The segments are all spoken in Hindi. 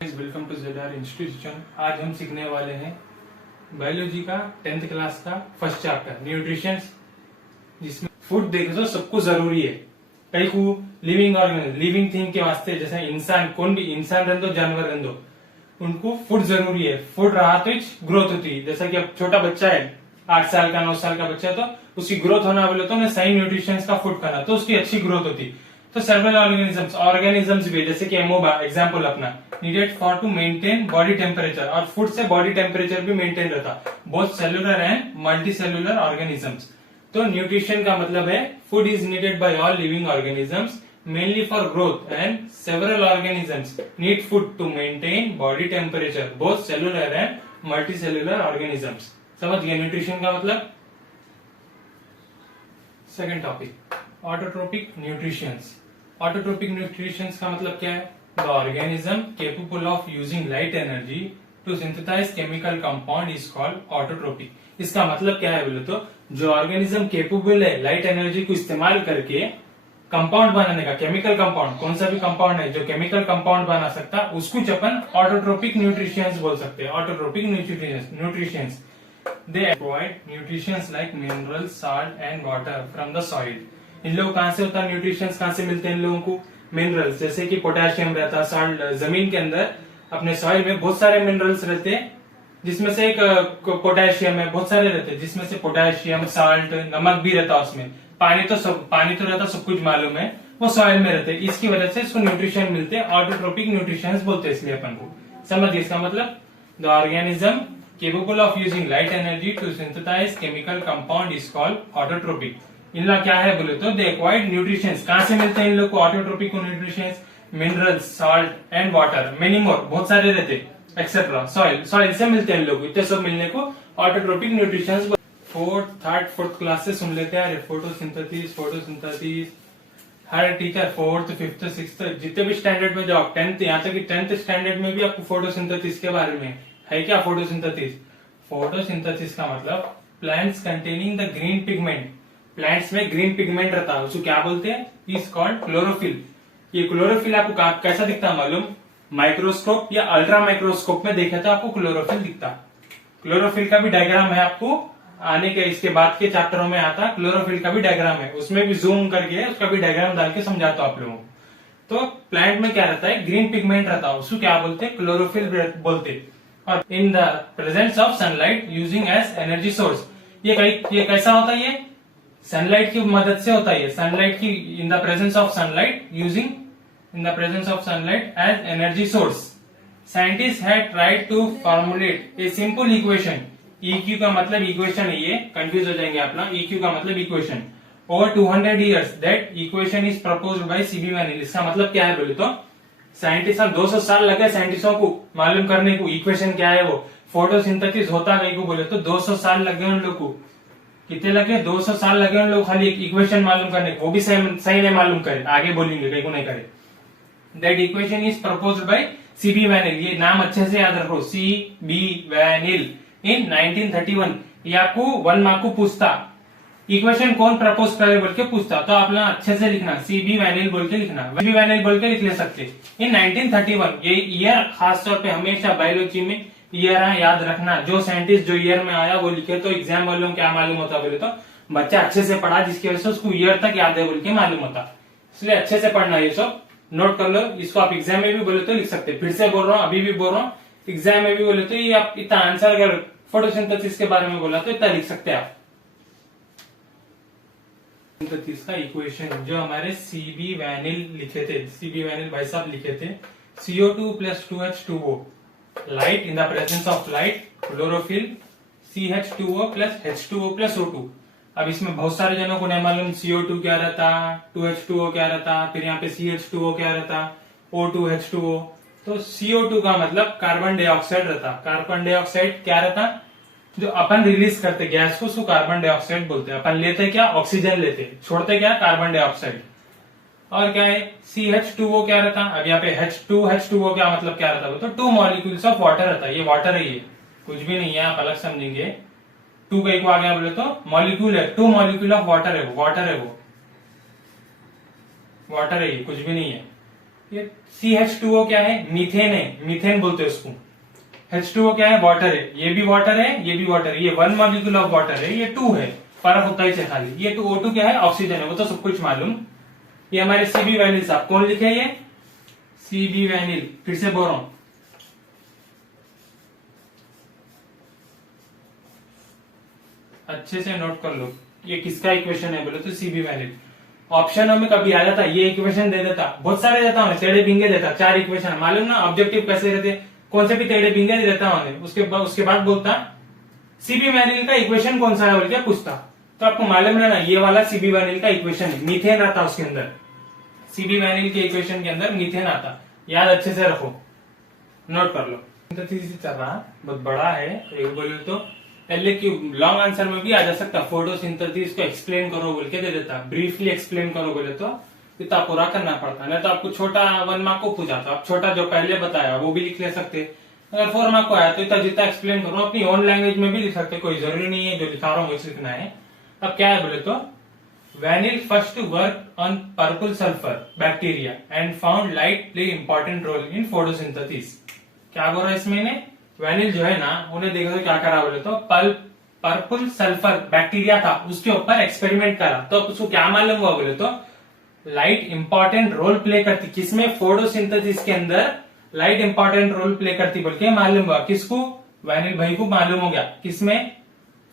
Welcome to ZR institution. आज हम सीखने वाले हैं बायोलॉजी का 10th क्लास का फर्स्ट चैप्टर न्यूट्रिशन, जिसमें फूड देखो तो सबको जरूरी है। कई को लिविंग ऑर्गेनिज्म लिविंग थिंग के वास्ते, जैसे इंसान, कौन भी इंसान रह दो जानवर रह दो, उनको फूड जरूरी है। फूड रहा तो ग्रोथ होती है। जैसा कि अब छोटा बच्चा है, 8 साल का 9 साल का बच्चा, तो उसकी ग्रोथ होना बोले तो सही न्यूट्रिशन का फूड खाना, तो उसकी अच्छी ग्रोथ होती। तो सेवरल ऑर्गेनिजम्स भी, जैसे कि एमोबा एग्जांपल अपना, needed for to maintain body temperature, और फूड से बॉडी टेम्परेचर भी मेंटेन रहता, both cellular and multi cellular organisms. तो न्यूट्रिशन का मतलब है food is needed by all living organisms mainly for growth, and several organisms need food to maintain body temperature, both cellular and multicellular organisms। समझ गए न्यूट्रिशन का मतलब। Second topic, autotrophic nutritions. Autotrophic nutritions का मतलब क्या है? The organism capable of using light energy to synthesise chemical compound is called autotrophic. इसका मतलब क्या है बोले तो, जो ऑर्गेनिज्म केपेबल है लाइट एनर्जी को इस्तेमाल करके कंपाउंड बनाने का, केमिकल कंपाउंड, कौन सा भी कंपाउंड है जो केमिकल कंपाउंड बना सकता, उसको अपन ऑटोट्रोपिक न्यूट्रिशंस बोल सकते हैं। Autotrophic nutritions they provide nutritions like minerals, salt and water from the soil. इन लोगों कहां से होता है न्यूट्रिशंस, कहां से मिलते हैं इन लोगों को? मिनरल्स, जैसे कि पोटेशियम रहता, साल्ट, जमीन के अंदर अपने सॉइल में बहुत सारे मिनरल्स रहते हैं, जिसमें से एक पोटेशियम है, बहुत सारे रहते हैं, जिसमें से पोटेशियम, साल्ट, नमक भी रहता उसमें, पानी तो रहता, सब कुछ मालूम है, वो सॉइल में रहते हैं। इसकी वजह से इसको न्यूट्रिशन मिलते हैं, ऑटोट्रोपिक न्यूट्रिशन बोलते हैं। इसलिए अपन को समझ, इसका मतलब the organism capable of using light energy to synthesise chemical compound is called autotrophic. इनका क्या है बोले तो, दे एक्वायर्ड न्यूट्रिशंस। कहां से मिलते हैं इन लोग को autotrophic nutritions? Minerals, salt and water, many more, बहुत सारे रहते एक्सेट्रा। सॉइल से मिलते हैं इन लोग, इतने सब मिलने को ऑटोट्रोपिक न्यूट्रिशंस। फोर्थ क्लास से सुन लेते हैं फोटोसिंथेसिस। हर टीचर 4th 5th 6th जितने भी स्टैंडर्ड में जाओ, 10th, यहाँ तक कि 10th स्टैंडर्ड में भी आपको फोटोसिंथेसिस के बारे में है। क्या फोटोसिंथेसिस? फोटोसिंथेसिस का मतलब plants containing the green pigment. Plants में ग्रीन पिगमेंट रहता है, उसको क्या बोलते हैं? Is called chlorophyll. ये क्लोरोफिल आपको कैसा दिखता है मालूम? माइक्रोस्कोप या अल्ट्रा माइक्रोस्कोप में देखे तो आपको क्लोरोफिल दिखता। क्लोरोफिल का भी डायग्राम है, आपको आने के इसके बाद के चैप्टरों में आता। क्लोरोफिल का भी डायग्राम है, उसमें भी जूम करके उसका भी डायग्राम डाल के समझाता हूं आप लोगों को। तो प्लांट में क्या रहता है? ग्रीन पिगमेंट रहता है, उसको क्या बोलते हैं? क्लोरोफिल बोलते हैं। और in the presence of sunlight using as energy source, ये कैसा होता है? ये सनलाइट की मदद से होता है। सनलाइट की, in the presence of sunlight as energy source, scientist had tried to formulate a simple equation. EQ का मतलब इक्वेशन है, ये कंफ्यूज हो जाएंगे आप लोग। EQ का मतलब equation. Over 200 years that equation is proposed by CB वैनिल। इसका मतलब क्या है बोले तो, साइंटिस्ट 200 साल लगे साइंटिस्टों को मालूम करने को इक्वेशन क्या है। वो फोटोसिंथेसिस होता कहीं को बोले तो 200 साल लगे उन लोग को। कितने लगे? 200 साल लगे उन लोग खाली इक्वेशन मालूम करने को, वो भी सही नहीं मालूम करे, आगे बोलेंगे कहीं को नहीं करे। That equation is proposed by CB वैनिल। ये नाम अच्छे से याद रखो, CB वैनिल इन 1931। ये आपको 1 मार्क को पूछता, इक्वेशन कौन प्रपोज करे बोल के पूछता, तो आप लोग अच्छे से लिखना, CB वैनिल बोल के लिखना, CB वैनिल बोल के लिख ले सकते। इन 1931, ये ईयर खास तौर पे हमेशा बायोलॉजी में ईयर याद रखना। जो साइंटिस्ट जो ईयर में आया वो लिखे, तो एग्जाम वालों क्या मालूम होता बोले तो, बच्चा अच्छे से पढ़ा जिसकी वजह से उसको ईयर तक याद है बोल के मालूम होता। इसलिए अच्छे से पढ़ना, ये सब नोट कर लो। इसको आप एग्जाम में भी बोले तो लिख सकते। फिर से बोल रहा हूँ, अभी भी बोल रहा हूँ, एग्जाम में भी बोले तो ये आप इतना आंसर, अगर फोटोसिंथेसिस के बारे में बोला तो इतना लिख सकते हैं आप। सिंथेसिस का इक्वेशन जो हमारे CB वैनिल लिखे थे, CB वैनिल भाई साहब लिखे थे, CO2 + 2H2O, light in the presence of light, chlorophyll, CH2O + H2O + O2। अब इसमें बहुत सारे जनों को नहीं मालूम CO2 क्या रहता, 2H2O क्या रहता, फिर यहाँ पे CH2O क्या रहता, O2 H2O। तो CO2 का मतलब कार्बन डाइऑक्साइड रहता। कार्बन डाइऑक्साइड क्या रहता? जो अपन रिलीज करते गैस को, उसको कार्बन डाइऑक्साइड बोलते हैं। अपन लेते क्या? ऑक्सीजन लेते, छोड़ते क्या? Carbon dioxide. और क्या है? CH2O क्या रहता? अब यहाँ पे H2O क्या मतलब क्या रहता? तो 2 मॉलिक्यूल्स ऑफ वाटर रहता है। ये वाटर है, ये कुछ भी नहीं है, आप अलग समझेंगे। 2 कहीं को आ गया बोले तो मॉलिक्यूल है, 2 मॉलिक्यूल ऑफ वाटर है, वो वाटर है, ये कुछ भी नहीं है। ये CH2O क्या है? मीथेन है, मीथेन बोलते हैं उसको। H2O क्या है? वाटर है, ये भी वाटर है, ये भी वाटर है। ये 1 मॉलिक्यूल ऑफ वाटर है, ये 2 है, फर्क होता ही खाली। ये O2 क्या है? ऑक्सीजन है, वो तो सब कुछ मालूम। ये हमारे CB वैनिल साहब कौन लिखे? ये CB वैनिल, फिर से बोल रहा हूं, अच्छे से नोट कर लो। ये किसका इक्वेशन है बोले तो CB वैनिल। ऑप्शनों में कभी आ जाता, ये इक्वेशन दे देता, बहुत सारे देता हूँ, टेढ़े बिंगे देता, 4 इक्वेशन मालूम ना। ऑब्जेक्टिव कैसे रहते, कौन से भी टेढ़े बिंगे दे देता हूँ, उसके बाद बोलता CB वैनिल का इक्वेशन कौन सा है बोल के पूछता। तो आपको मालूम रहना ये वाला CB वैनिल का इक्वेशन है, मीथेन आता उसके अंदर। CB वैनिल के इक्वेशन के अंदर मीथेन आता, याद अच्छे से रखो, नोट कर लो। सिंथेसिस चल रहा, बहुत बड़ा है, एक बोले तो पहले की लॉन्ग आंसर में भी आ जा सकता, फोटोसिंथेसिस को एक्सप्लेन करो बोल के दे देता, ब्रीफली एक्सप्लेन करो बोले तो इतना पूरा करना पड़ता, नहीं तो आपको छोटा 1 मार्क को पूछा था, आप छोटा जो पहले बताया वो भी लिख ले सकते। अगर 4 मार्क को आया तो इतना जितना एक्सप्लेन करो अपनी ओन लैंग्वेज में भी लिख सकते, कोई जरूरी नहीं है जो लिखा रहा हूँ वैसे लिखना है। अब क्या है बोले तो Van Niel first work on purple sulphur bacteria and found light play important role in photosynthesis. क्या बोल रहा है इसमें? वैनिल जो है ना, उन्हें देखो तो क्या करा बोले तो पर्पल सल्फर बैक्टीरिया था, उसके ऊपर एक्सपेरिमेंट करा, तो उसको क्या मालूम हुआ बोले तो लाइट इंपॉर्टेंट रोल प्ले करती, किसमें? फोटोसिंथेसिस के अंदर लाइट इंपॉर्टेंट रोल प्ले करती बोल के मालूम हुआ। किसको? वैनिल भाई को मालूम हो गया, किसमें?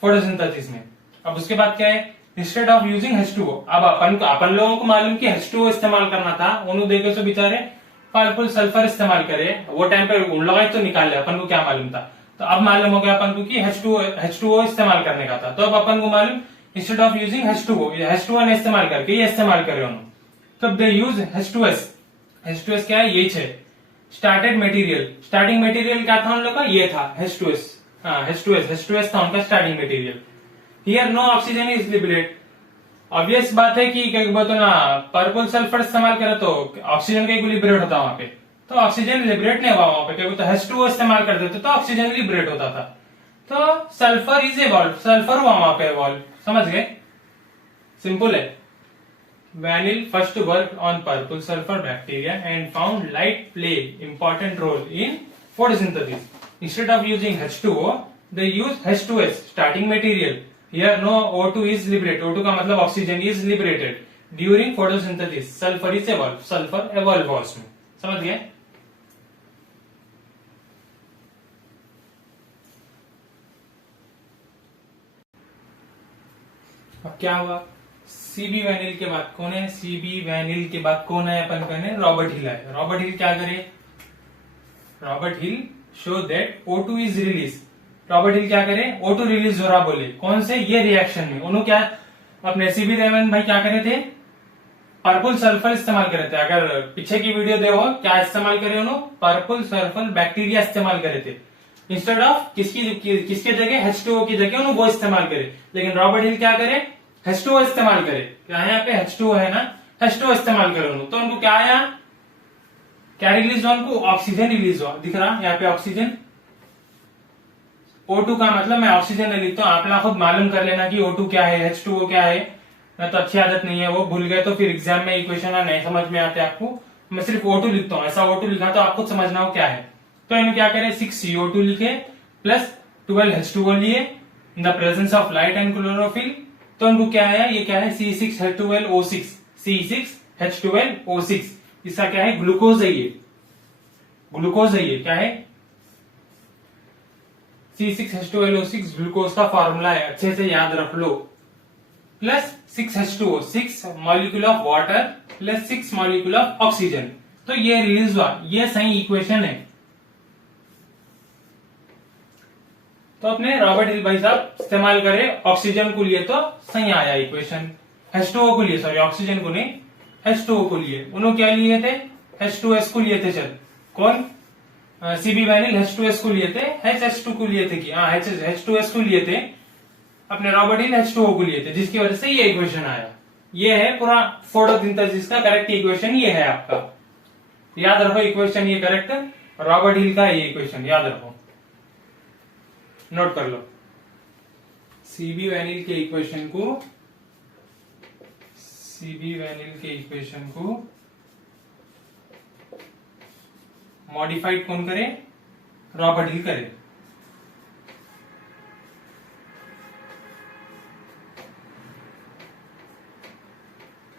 फोटोसिंथेसिस में। अब उसके बाद क्या है? इंस्टेड ऑफ यूजिंग H2O, अब अपन लोगों को मालूम कि H2O इस्तेमाल करना था, उन्होंने देखे तो बेचारे पर्पल सल्फर इस्तेमाल करे, वो टाइम पे उन लोग तो निकाल लिया, अपन को क्या मालूम था। तो अब मालूम हो गया अपन को कि H2O इस्तेमाल करने का था, तो अब अपन को मालूम इंस्टेड ऑफ यूजिंग H2O ने इस्तेमाल करके ये इस्तेमाल करे उन्होंने, तब दे यूज H2S क्या है? ये है स्टार्टिंग मटेरियल क्या था उन लोग का? ये था H2S था उनका starting material. Here no oxygen is liberate, obvious बात है कि क्या बोलते ना, पर्पल सल्फर इस्तेमाल करे तो ऑक्सीजन का लिबरेट होता वहां पे, तो ऑक्सीजन लिबरेट नहीं हुआ वहां पे, क्या बोलते H2O इस्तेमाल कर देते तो ऑक्सीजन लिबरेट होता था, तो सल्फर इज एवॉल्व, सल्फर हुआ वहां पे एवॉल्व, समझ गए? सिंपल है। Van Niel first work on purple sulphur bacteria and found light play important role in photosynthesis. Instead of using H2O they use H2S starting material. Here no O2 is liberated, O2 का मतलब oxygen is liberated during photosynthesis, sulfur is evolved, sulfur evolve हुआ उसमें, समझ गए? अब क्या हुआ? CB वैनिल के बाद कौन है? CB वैनिल के बाद कौन है? अपन कहने रॉबर्ट हिल है। रॉबर्ट हिल क्या करे? Robert hill show that O2 is released, Robert हिल क्या करे? O2 रिलीज हो रहा बोले, कौन से? ये रिएक्शन में। उन्होंने क्या अपने CB वैनिल भाई क्या करे थे? पर्पल सल्फर इस्तेमाल करे थे। अगर पीछे की वीडियो देखो, क्या इस्तेमाल करे उन्होंने? पर्पल सल्फर बैक्टीरिया इस्तेमाल करे थे, इंस्टेड ऑफ किसके जगह? H2O की जगह उन्होंने वो इस्तेमाल करे। लेकिन रॉबर्ट हिल क्या करे? H2O इस्तेमाल करे। क्या यहाँ पे H2O है ना, H2O इस्तेमाल करे उन्होंने, तो उनको क्या आया? क्या रिलीज हुआ उनको? ऑक्सीजन रिलीज हुआ, दिख रहा यहाँ पे ऑक्सीजन। O2 का मतलब मैं ऑक्सीजन नहीं लिखता हूं, आप लोग खुद मालूम कर लेना कि O2 क्या है, H2O क्या है, मैं तो अच्छी आदत नहीं है, वो भूल गए तो फिर एग्जाम में इक्वेशन नहीं समझ में आते आपको, मैं सिर्फ O2 लिखता हूँ, ऐसा O2 लिखा तो आपको समझना हो क्या है। तो इन्हें क्या करें? 6CO2 लिखे प्लस 12 H2O लिए इन the presence of light and chlorophyll, तो इनको क्या है? ये क्या है? C6H12O6, C6H12O6, इसका क्या है? ग्लूकोज है, ये ग्लूकोज है, ये क्या है? C6H12O6 ग्लूकोज का फॉर्मूला है, अच्छे से याद रख लो। Plus 6H2O, 6 molecule of water plus 6 molecule of oxygen, तो ये रिलीज हुआ, ये सही इक्वेशन है। तो अपने रॉबर्ट हिल भाई साहब इस्तेमाल करे ऑक्सीजन को लिए तो सही आया इक्वेशन। H2O को लिए, सॉरी ऑक्सीजन को नहीं, H2O को लिए। उन्होंने क्या लिए थे? H2S को लिए थे। चल कौन? CB वैनिल H2S को लिए थे, H2 को लिए थे कि हाँ H2S को लिए थे, अपने रॉबर्ट हिल H2O को लिए थे, जिसकी वजह से ये इक्वेशन आया। ये है पूरा फोटोसिंथेसिस का करेक्ट इक्वेशन, ये है आपका, याद रखो इक्वेशन, ये करेक्ट रॉबर्ट हिल का है, ये इक्वेशन याद रखो, नोट कर लो। CB वैनिल के इक्वेशन को मॉडिफाइड कौन करे? रॉबर्ट हिल करे।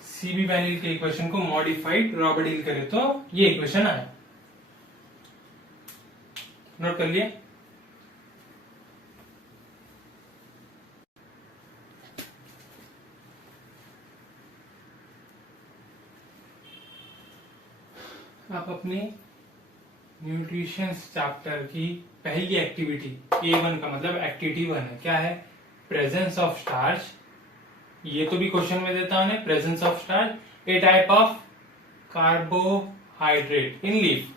सीबी वैनिल के इक्वेशन को मॉडिफाइड रॉबर्ट हिल करे तो ये इक्वेशन आया। नोट कर लिए? आप अपने न्यूट्रिशंस चैप्टर की पहली एक्टिविटी A1 का मतलब एक्टिविटी 1 है। क्या है? Presence of starch. ये तो भी क्वेश्चन में देता हूं, presence of starch a type of carbohydrate in leaf.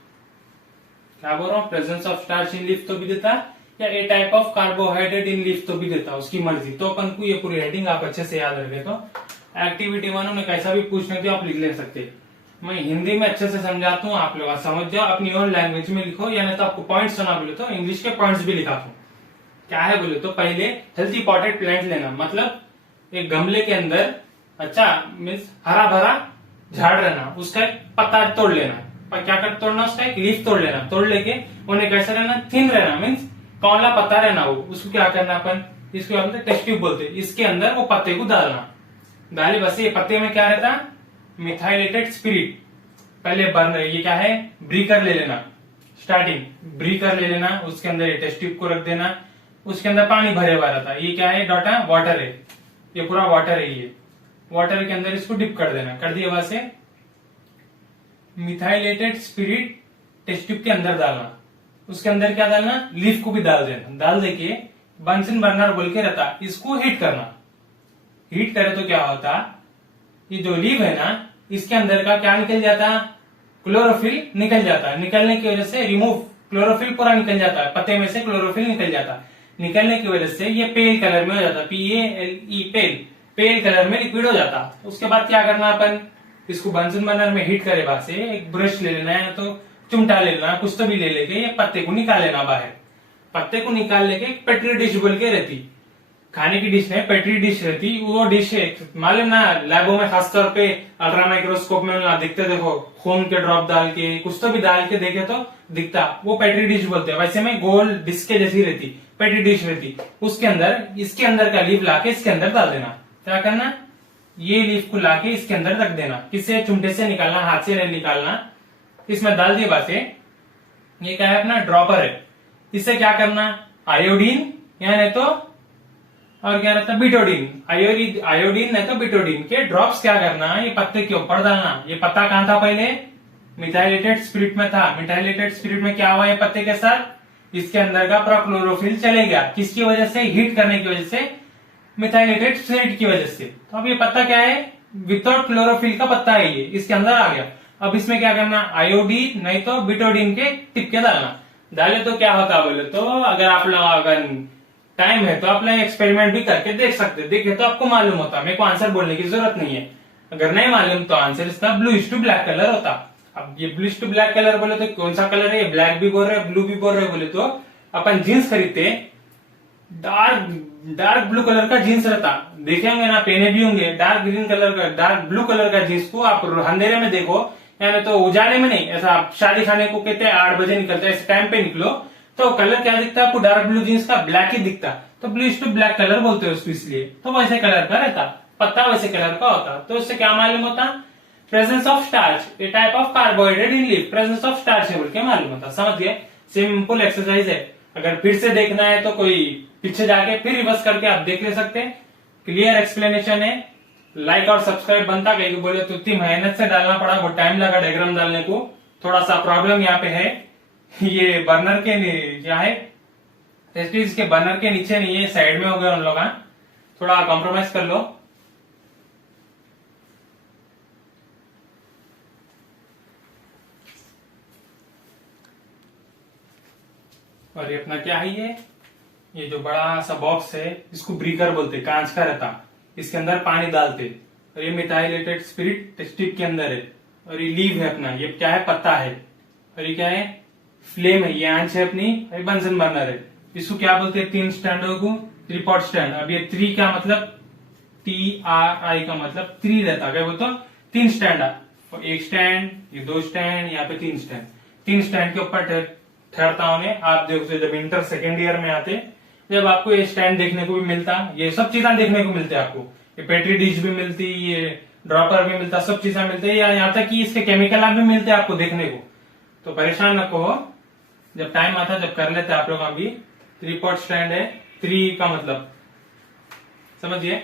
क्या बोल रहा हूं? Presence of starch in leaf तो भी देता या a type of carbohydrate in leaf तो भी देता, उसकी मर्जी। तो अपन को ये पूरी हेडिंग आप अच्छे से याद रखे तो एक्टिविटी 1 उन्हें कैसा भी पूछने दो आप लिख ले सकते। मैं हिंदी में अच्छे से समझाता हूँ, आप लोग समझ जाओ, अपनी ओन लैंग्वेज में लिखो, या नहीं तो आपको पॉइंट्स सुना बोले तो इंग्लिश के पॉइंट्स भी लिखा दूं। क्या है बोले तो पहले हेल्थी पॉटेड प्लांट लेना, मतलब एक गमले के अंदर अच्छा मीन्स हरा भरा झाड़ रहना, उसका एक पत्ता तोड़ लेना। पर क्या कर तोड़ना? उसका एक लीफ तोड़ लेना। तोड़ लेके उन्हें कैसा रहना? थिन रहना, मीन्स कौनला पत्ता रहना वो। उसको क्या करना? अपन इसको बोलते टेस्ट ट्यूब बोलते। इसके अंदर वो पत्ते को डालना। डाले बस ये पत्ते में क्या रहता? Methylated spirit. पहले बर्न ये क्या है? ब्रीकर ले लेना। स्टार्टिंग ब्रीकर ले लेना, उसके अंदर ये टेस्ट ट्यूब को रख देना, उसके अंदर पानी भरे हुआ रहता। ये क्या है? डॉटा वाटर है, ये पूरा वाटर है। ये वाटर के अंदर इसको डिप कर देना। कर दिया वहां से मिथाइलेटेड स्पिरिट टेस्ट ट्यूब के अंदर डालना। उसके अंदर क्या डालना? लीफ को भी डाल देना। डाल देके बंसन बर्नर बोल के रहता, इसको हीट करना। हीट करे तो क्या होता? ये जो लीफ है ना, इसके अंदर का क्या निकल जाता? क्लोरोफिल निकल जाता। निकलने की वजह से रिमूव, क्लोरोफिल पूरा निकल जाता है पत्ते में से, क्लोरोफिल निकल जाता। निकलने की वजह से ये पेल कलर में हो जाता, PALE पेल, पेल कलर में लिक्विड हो जाता। उसके बाद क्या करना? अपन इसको बंसन बर्नर में हीट करे बाद से एक ब्रश ले लेना है तो चिमटा ले लेना, कुछ तो भी ले लेके ये पत्ते को निकाल लेना बाहर। पत्ते को निकाल लेके एक पेट्री डिश बोल के रहती, खाने की डिश में पेट्री डिश रहती। वो डिश है मालूम ना, लैबों में खासतौर पे अल्ट्रा माइक्रोस्कोप में ना दिखते, देखो खून के ड्रॉप डाल के कुछ तो भी डाल के देखे तो दिखता, वो पेट्री डिश बोलते हैं। वैसे में गोल डिश के जैसी रहती, पेट्री डिश रहती। उसके अंदर इसके अंदर का लीफ लाके इसके अंदर डाल देना। क्या करना? ये लीफ को लाके इसके अंदर रख देना। किससे? चुमटे से निकालना, हाथ से नहीं निकालना। इसमें डाल दिए बात से ये क्या है? अपना ड्रॉपर है। इससे क्या करना? आयोडीन या नहीं तो और क्या रहता? बिटोडीन। आयोडीन नहीं तो बिटोडीन के ड्रॉप्स क्या करना? ये पत्ते के ऊपर डालना। ये पत्ता कहां था? पहले मिथाइलेटेड स्पिरिट में था। मिथाइलेटेड स्पिरिट में क्या हुआ? ये पत्ते के साथ इसके अंदर का पूरा क्लोरोफिल चले गया। किसकी वजह से? हीट करने की वजह से, मिथाइलेटेड स्पिरिट की वजह से। तो अब ये पत्ता क्या है? विदाउट क्लोरोफिल का पत्ता है, ये इसके अंदर आ गया। अब इसमें क्या करना? आयोडीन नहीं तो बिटोडीन के टिपके डालना। डाले तो क्या होता बोले तो अगर आप लोग अगर टाइम है तो आप लोग एक्सपेरिमेंट भी करके देख सकते, देखे तो आपको मालूम होता। मेरे को आंसर बोलने की जरूरत नहीं है। अगर नहीं मालूम तो आंसर इसका ब्लूइश टू ब्लैक कलर होता। अब ये ब्लूइश टू ब्लैक कलर बोले तो कौन सा कलर है? ब्लैक भी बोल रहे, ब्लू भी बोल रहे। बोले तो अपन जीन्स खरीदते, डार्क ब्लू कलर का जीन्स रहता, देखे होंगे ना, पहने भी होंगे। डार्क ग्रीन कलर का, डार्क ब्लू कलर का जीन्स को आप अंधेरे में देखो, यानी तो उजाले में नहीं, ऐसा आप शादी खाने को कहते हैं 8 बजे निकलते हैं, इस टाइम पे निकलो तो कलर क्या दिखता है आपको? डार्क ब्लू जीन्स का ब्लैक ही दिखता। तो ब्लूइश टू ब्लैक कलर बोलते हैं उसको, इसलिए तो वैसे कलर का रहता, पत्ता वैसे कलर का होता। तो इससे क्या मालूम होता? Presence of starch, a type of carbohydrate in leaf, presence of starch है बोल के मालूम होता। समझ गए? सिंपल एक्सरसाइज है। अगर फिर से देखना है तो कोई पीछे जाके फिर रिवर्स करके आप देख ले सकते हैं। क्लियर एक्सप्लेनेशन है। लाइक और सब्सक्राइब बनता कहीं को बोले तो इतनी मेहनत से डालना पड़ा, बहुत टाइम लगा डायग्राम डालने को। थोड़ा सा प्रॉब्लम यहाँ पे है, ये बर्नर के क्या है, टेस्टिस के बर्नर के नीचे नहीं है, साइड में हो गया उन लोग। थोड़ा कॉम्प्रोमाइज कर लो। और ये अपना क्या है, ये जो बड़ा सा बॉक्स है इसको ब्रीकर बोलते, कांच का रहता, इसके अंदर पानी डालते। और ये मिथाइलेटेड स्पिरिट टेस्ट ट्यूब के अंदर है। और ये लीव है अपना, ये क्या है? पत्ता है। और ये क्या है? फ्लेम है, ये आंच है अपनी, ये बंसन बर्नर है। इसको क्या बोलते हैं? 3 स्टैंडों को ट्रीपॉट स्टैंड। अब ये 3 का मतलब TRI का मतलब 3 रहता है, वो तो 3 स्टैंड, एक स्टैंड, ये 2 स्टैंड, यहाँ पे 3 स्टैंड। 3 स्टैंड के ऊपर ठहरता उन्हें। आप देखो जब इंटर सेकेंड ईयर में आते, जब आपको ये स्टैंड देखने को भी मिलता, ये सब चीजें देखने को मिलते आपको, ये पेट्री डिश भी मिलती, ये ड्रॉपर भी मिलता, सब चीजें मिलती है, या यहाँ तक कि इसके केमिकल भी मिलते आपको देखने को। तो परेशान न हो, जब टाइम आता जब कर लेते आप लोग। अभी 3 पॉट स्टैंड है, 3 का मतलब समझिए,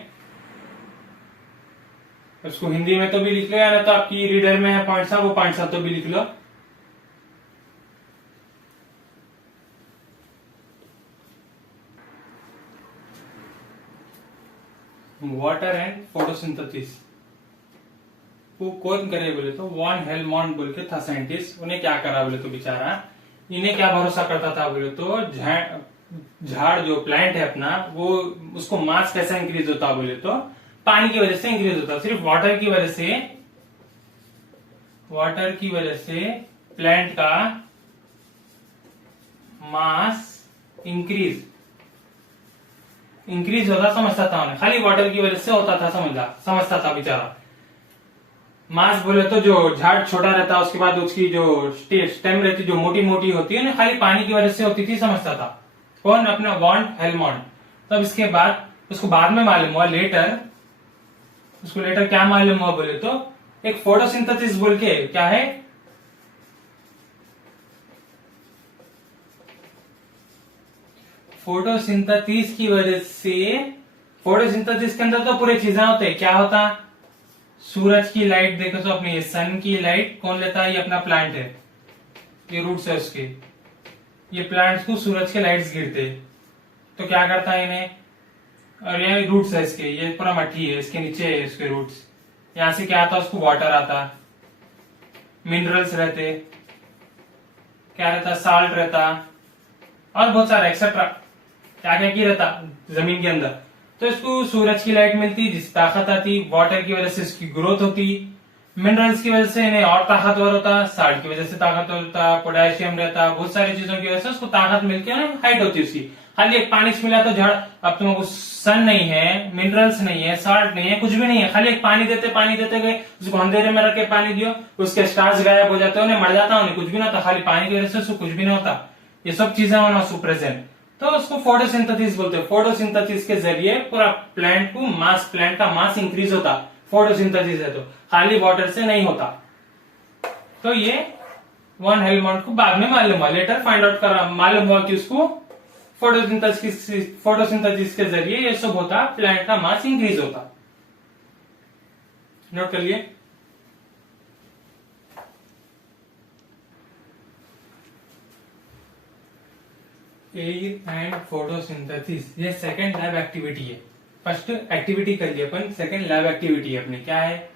उसको हिंदी में तो भी लिख लो, या ना तो आपकी रीडर में है पॉइंट सा, वो पॉइंट सा तो भी लिख लो। वाटर एंड फोटोसिंथेसिस वो कौन करे बोले तो वॉन हेलमॉन्ट बोल के था साइंटिस्ट। उन्हें क्या करा बोले तो बेचारा, इन्हें क्या भरोसा करता था बोले तो झाड़ जो प्लांट है अपना, वो उसको मास कैसे इंक्रीज होता बोले तो पानी की वजह से इंक्रीज होता। सिर्फ वाटर की वजह से प्लांट का मास इंक्रीज होता समझता था उन्हें, खाली वाटर की वजह से होता था, समझता था बेचारा। मास बोले तो जो झाड़ छोटा रहता, उसके बाद उसकी जो स्टेम रहती जो मोटी मोटी होती है, खाली पानी की वजह से होती थी, समझता था कौन, अपना वॉन हेलमॉन्ट। तब इसके बाद उसको बाद में मालूम हुआ, उसको लेटर क्या मालूम हुआ बोले तो एक फोटोसिंथेसिस बोल के क्या है, फोटोसिंथेसिस की वजह से, फोटोसिंथेसिस के अंदर तो पूरे चीजें होते हैं। क्या होता, सूरज की लाइट देखो तो अपनी सन की लाइट कौन लेता है, ये अपना प्लांट है, ये रूट्स है उसके, ये प्लांट्स को सूरज के लाइट्स गिरते तो क्या करता है इन्हें, और ये रूट्स है इसके, ये पूरा मट्टी है, इसके नीचे है इसके रूट्स, यहां से क्या आता, उसको वाटर आता, मिनरल्स रहते, क्या रहता, साल्ट रहता, और बहुत सारा एक्सेट्रा क्या क्या की रहता जमीन के अंदर। तो इसको सूरज की लाइट मिलती, जिससे ताकत आती, वाटर की वजह से इसकी ग्रोथ होती, मिनरल्स की वजह से इन्हें और ताकतवर होता, साल्ट की वजह से ताकतवर होता, पोटेशियम रहता, बहुत सारी चीजों की वजह से उसको ताकत मिलकर हाइट होती उसकी। खाली एक पानी से मिला तो झाड़, अब तुमको सन नहीं है, मिनरल्स नहीं है, साल्ट नहीं है, कुछ भी नहीं है, खाली एक पानी देते गए, उसको अंधेरे में रख के पानी दियो, उसके स्टार्च गायब हो जाते, उन्हें मर जाता, उन्हें कुछ भी ना होता, खाली पानी की वजह से उसको कुछ भी नहीं होता। ये सब चीजें होना उसको प्रेजेंट, तो उसको फोटोसिंथेसिस बोलते हैं। फोटोसिंथेसिस के जरिए पूरा प्लांट का मास इंक्रीज होता, फोटोसिंथेसिस है तो खाली वाटर से नहीं होता। तो ये वॉन हेलमॉन्ट को बाद में मालूम हुआ, लेटर फाइंड आउट करा, मालूम हुआ कि उसको फोटोसिंथेसिस के जरिए ये सब होता, प्लांट का मास इंक्रीज होता। नोट कर लिए। एयर एंड फोटोसिंथेसिस, ये सेकंड लैब एक्टिविटी है। फर्स्ट एक्टिविटी कर लिया अपन, सेकंड लैब एक्टिविटी है अपनी, क्या है,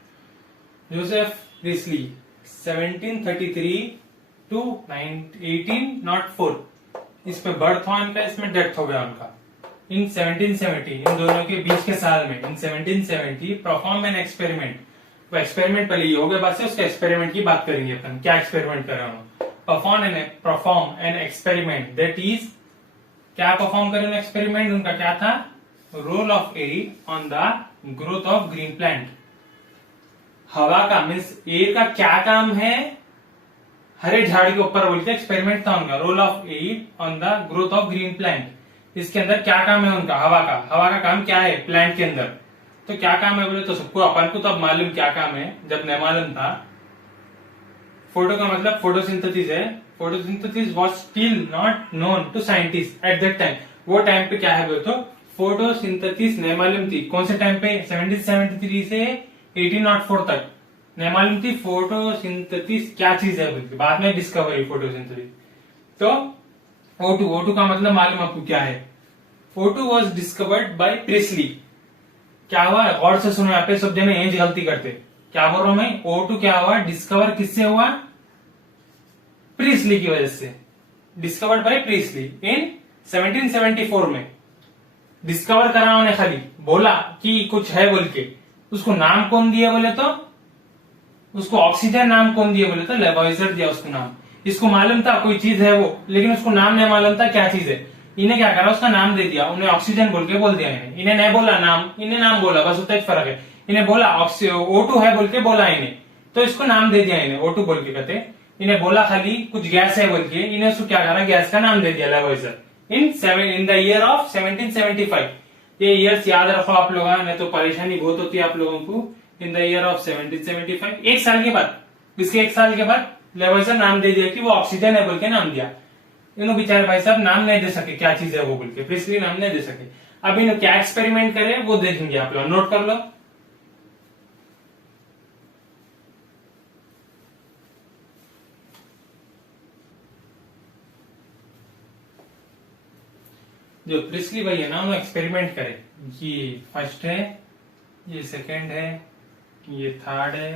जोसेफ प्रिस्ली 1733 टू 1804, इस पे बर्थ हुआ इनका, इसमें डेथ हो गया उनका। इन 1770, इन दोनों के बीच के साल में, इन 1770 परफॉर्म एन एक्सपेरिमेंट। वो एक्सपेरिमेंट पहले ये हो गया, बाद से उसके एक्सपेरिमेंट की बात करेंगे अपन, क्या एक्सपेरिमेंट कर रहे हो। Perform an experiment that is, क्या परफॉर्म करें एक्सपेरिमेंट, उनका क्या था, role of air on the growth of green plant. हवा का मीन्स एयर का क्या काम है हरे झाड़ के ऊपर, बोल के एक्सपेरिमेंट था उनका, role of air on the growth of green plant. इसके अंदर क्या काम है उनका, हवा का काम क्या है प्लांट के अंदर। तो क्या काम है बोले तो सबको, अपन को तो अब मालूम क्या काम है, जब नहीं मालूम था। फोटो का मतलब फोटोसिंथेसिस है, photosynthesis was still not known to scientist at that time. वो टाइम पे क्या है बोले तो फोटोसिंथेसिस नहीं मालूम थी। कौन से टाइम पे, 1773 से 1804 तक नहीं मालूम थी फोटोसिंथेसिस क्या चीज है बोल के, बाद में डिस्कवरी फोटोसिंथेसिस। तो O2 का मतलब मालूम आपको क्या है, O2 was discovered by priestly. क्या हुआ, गौर से सुनो, यहाँ पे सब जने यही गलती करते, क्या बोल रहा हूं मैं, O2 क्या हुआ, डिस्कवर किससे हुआ, प्रिस्ली की वजह से, डिस्कवर्ड बाय प्रिस्ली इन 1774 में। डिस्कवर करा उन्हें, खाली बोला कि कुछ है बोल के। उसको नाम कौन दिया बोले तो, उसको ऑक्सीजन नाम कौन दिया बोले तो लेवॉइजर दिया उसको नाम। इसको मालूम था कोई चीज है वो, लेकिन उसको नाम नहीं मालूम था क्या चीज है। इन्हें क्या करा, उसका नाम दे दिया, उन्हें ऑक्सीजन बोल दिया इन्हें नहीं बोला नाम, इन्हें नाम बोला, बस उतना ही फर्क है। इन्हें बोला O2 है बोल के बोला इन्हें, तो इसको नाम दे दिया इन्हें O2 बोल के कहते। इन्हें बोला खाली कुछ गैस है बोल के, इन्हें उसको क्या करा, गैस का नाम दे दिया लेवोइजर इन द ईयर ऑफ 1775। ये ईयर्स याद रखो आप लोग, नहीं तो परेशानी बहुत होती है आप लोगों को। इन द ईयर ऑफ 1775, एक साल के बाद, इसके एक साल के बाद लेवोइजर नाम दे दिया कि वो ऑक्सीजन है बोल के नाम दिया। इन्हों बेचारे भाई साहब नाम नहीं दे सके क्या चीज है वो बोल के, प्रिस्ली नाम नहीं दे सके। अब इन्हों क्या एक्सपेरिमेंट करे वो देखेंगे आप लोग, नोट कर लो। जो प्रिस्ली भाई है ना, उन्होंने एक्सपेरिमेंट करे। ये फर्स्ट है, ये सेकंड है, ये थर्ड है,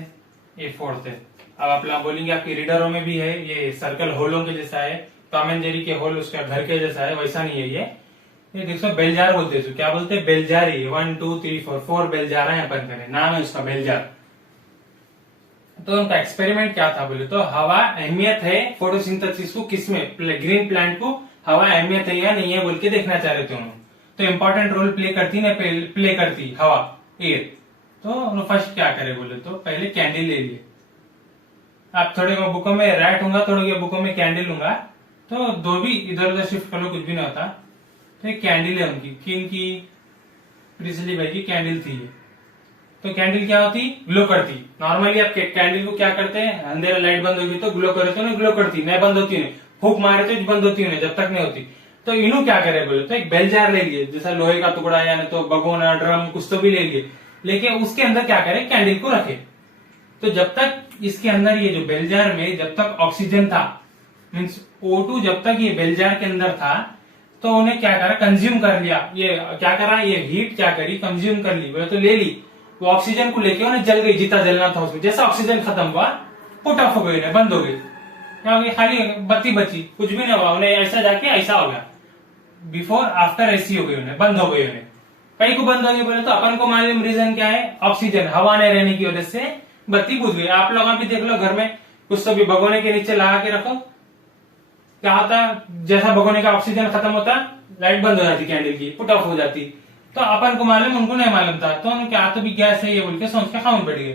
ये फोर्थ है। अब आप लोग बोलेंगे आपके रीडरों में भी है, ये सर्कल होलों के जैसा है, टॉम एंड जेरी के होल उसका घर के जैसा है, वैसा नहीं है ये देखो बेलजार बोलते हैं। क्या बोलते हैं, बेलजारी। 1 2 3 4 4 बेलजारा है अपन करें, नाम है उसका बेलजार। तो उनका एक्सपेरिमेंट क्या था बोले तो, हवा अहमियत है फोटोसिंथेसिस को, किसमें, ग्रीन प्लांट को हवा अहमियत है या नहीं है बोल के देखना चाह रहे थे उन्होंने। तो इम्पोर्टेंट रोल प्ले करती ना, प्ले करती हवा, एयर। तो उन्होंने फर्स्ट क्या करे बोले तो, पहले कैंडल ले लिए। आप थोड़े बुकों में रैट होगा, थोड़े बुकों में कैंडल होगा, तो दो भी इधर उधर शिफ्ट कर लो, कुछ भी नहीं होता। तो एक कैंडल है उनकी, किन की, प्रिस्ली भाई की कैंडल थी ये। तो कैंडल क्या होती, ग्लो करती। नॉर्मली आप कैंडल को क्या करते हैं, अंधेरा लाइट बंद होगी तो ग्लो करे, तो नहीं ग्लो करती, नहीं बंद होती नहीं, फूक मारे तो बंद होती है जब तक नहीं होती। तो इन्हों क्या करे बोले तो, एक बेल जार ले लिए, जैसा लोहे का टुकड़ा या नहीं तो भगोना, ड्रम, कुछ तो भी ले लिए, लेकिन उसके अंदर क्या करे, कैंडल को रखे। तो जब तक इसके अंदर ये जो बेल जार में जब तक ऑक्सीजन था, मीन्स O2 जब तक ये बेल जार के अंदर था, तो उन्हें क्या करा, कंज्यूम कर लिया। ये क्या करा, ये हीट क्या करी, कंज्यूम कर ली, बोले तो ले ली। वो ऑक्सीजन को लेके उन्हें जल गई, जितना जलना था उसमें। जैसा ऑक्सीजन खत्म हुआ, पुट ऑफ हो गई, बंद हो गई, खाली बत्ती बची, कुछ भी नहीं हुआ उन्हें, ऐसा जाके ऐसा हो गया, बिफोर आफ्टर ऐसी हो गई उन्हें, बंद हो गई उन्हें। कहीं को बंद हो गई बोले तो अपन को मालूम रीजन क्या है, ऑक्सीजन, हवा नहीं रहने की वजह से बत्ती बुझ गई। आप लोग भी देख लो घर में, कुछ तो भी भगोने के नीचे लगा के रखो, क्या होता, जैसा भगोने का ऑक्सीजन खत्म होता, लाइट बंद हो जाती, कैंडल की पुट ऑफ हो जाती। तो अपन को मालूम, उनको नहीं मालूम था, तो उन्होंने क्या, तो भी गैस है ये बोल के सोच के खाऊन बैठ गए।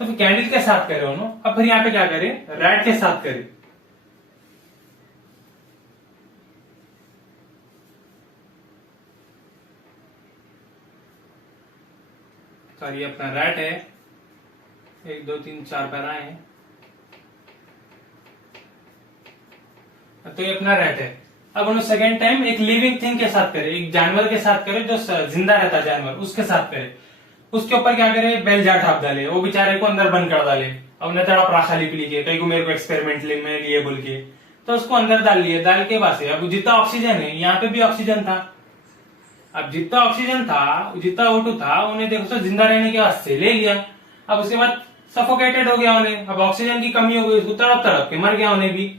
तो फिर कैंडल के साथ करे उन्होंने। अब फिर यहाँ पे क्या करे, रैट के साथ करे। सॉरी, अपना रैट है, 1 2 3 4 पैरा है, तो ये अपना रैट है। अब उन्होंने सेकेंड टाइम एक लिविंग थिंग के साथ करे, एक जानवर के साथ करे, जो जिंदा रहता जानवर, उसके साथ करे। उसके ऊपर क्या करे, बेल जार ठाप डाले, वो बेचारे को अंदर बंद कर डाले। अब ने तड़ा प्राखा लिप लिए, कहीं को मेरे को एक्सपेरिमेंट में लिए बोल के, तो उसको अंदर डाल लिए। डाल के बाद अब जितना ऑक्सीजन है, यहाँ पे भी ऑक्सीजन था। अब जितना ऑक्सीजन था, जितना O2 था, उन्हें देखो जिंदा रहने के वास्ते ले लिया। अब उसके बाद सफोकेटेड हो गया उन्हें, अब ऑक्सीजन की कमी हो गई, उसको तड़प तड़प के मर गया उन्हें भी।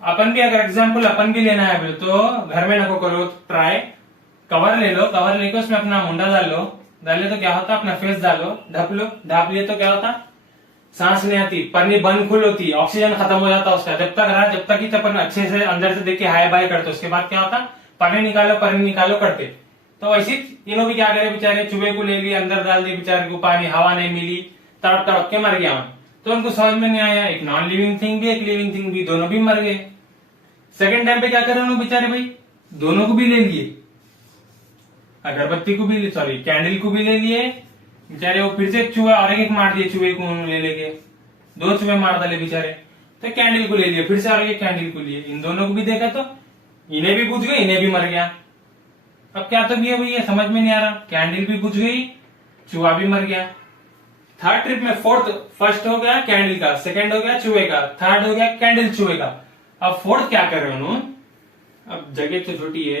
अपन भी अगर एग्जाम्पल अपन भी लेना है तो घर में नको करो ट्राई, कवर ले लो, कवर लेके उसमें अपना मुंडा डाल लो, डाले तो क्या होता, अपना फेस डालो, ढप लो, ढाप लिए तो क्या होता, सांस नहीं आती, पन्नी बंद खुल होती, ऑक्सीजन खत्म हो जाता उसका। जब तक रहा, जब तक ही अपन अच्छे से अंदर से देख के हाय बाय करते, उसके बाद क्या होता, पन्नी निकालो करते। तो वैसे इन्हों भी क्या करे, बेचारे चूहे को ले लिया, अंदर डाल दिए, बेचारे को पानी हवा नहीं मिली, तड़प तड़प के मर गया। तो उनको समझ में नहीं आया, एक नॉन लिविंग थिंग भी, एक लिविंग थिंग भी, दोनों भी मर गए। सेकेंड टाइम पे क्या करे उन्होंने बेचारे भाई, दोनों को भी ले लिए, अगरबत्ती को भी, सॉरी कैंडल को भी ले लिए बेचारे। वो फिर से चूहा और एक मार दिए, चूहे को ले लेके 2 चूहे मार डाले बेचारे। तो कैंडल को ले लिए, फिर से और एक कैंडल को लिए, इन दोनों को भी देखा तो इन्हें भी बुझ गई, इन्हें भी मर गया। अब क्या तो भी है भैया, समझ में नहीं आ रहा, कैंडल भी बुझ गई, चूहा भी मर गया। थर्ड ट्रिप में फर्स्ट हो गया कैंडल का, सेकंड हो गया चूहे का, थर्ड हो गया कैंडल चूहे का। अब फोर्थ क्या कर रहे हैं उन्होंने, अब जगह तो छोटी है,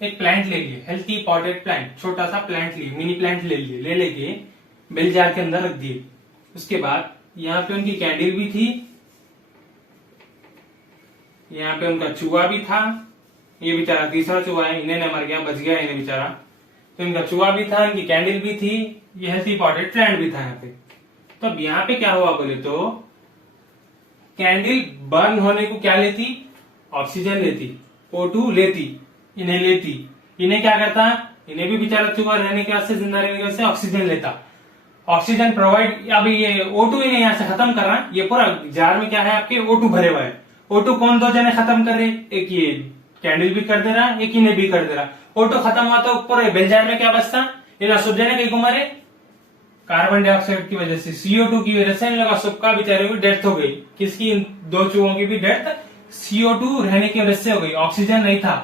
एक प्लांट ले लिए, हेल्थी पॉटेड प्लांट, छोटा सा प्लांट लिए, मिनी प्लांट ले लिए, ले लेके बेल जार के अंदर रख दिए। उसके बाद यहाँ पे उनकी कैंडल भी थी, यहाँ पे उनका चूहा भी था, ये बेचारा तीसरा चूहा है, इन्हें न मर गया, बच गया इन्हें बेचारा। तो इनका चूहा भी था, इनकी कैंडल भी थी, ये हेल्थी पॉटेड प्लांट भी था यहाँ पे। तो अब यहाँ पे क्या हुआ बोले तो, कैंडल बर्न होने को क्या लेती, ऑक्सीजन लेती, O2 लेती, इन्हें लेती, इन्हें क्या करता, इन्हें भी बेचारा चूहा रहने के वास्ते, जिंदा रहने के वास्ते ऑक्सीजन लेता, ऑक्सीजन प्रोवाइड। अब ये O2 इन्हें यहाँ से खत्म कर रहा, ये पूरा जार में क्या है आपके O2 भरे हुआ है। O2 कौन दो जने खत्म कर रहे, एक ये कैंडल भी कर दे रहा, एक इन्हें भी कर दे रहा। O2 खत्म हुआ तो पूरे बेल जार में क्या बचता, ये सब जने कहीं घुमा रहे, कार्बन डाइऑक्साइड की वजह से, CO2 की वजह से इन लोगों सबका बेचारे की डेथ हो गई। किसकी, इन दो चूहों की भी डेथ CO2 रहने की वजह से हो गई, ऑक्सीजन नहीं था।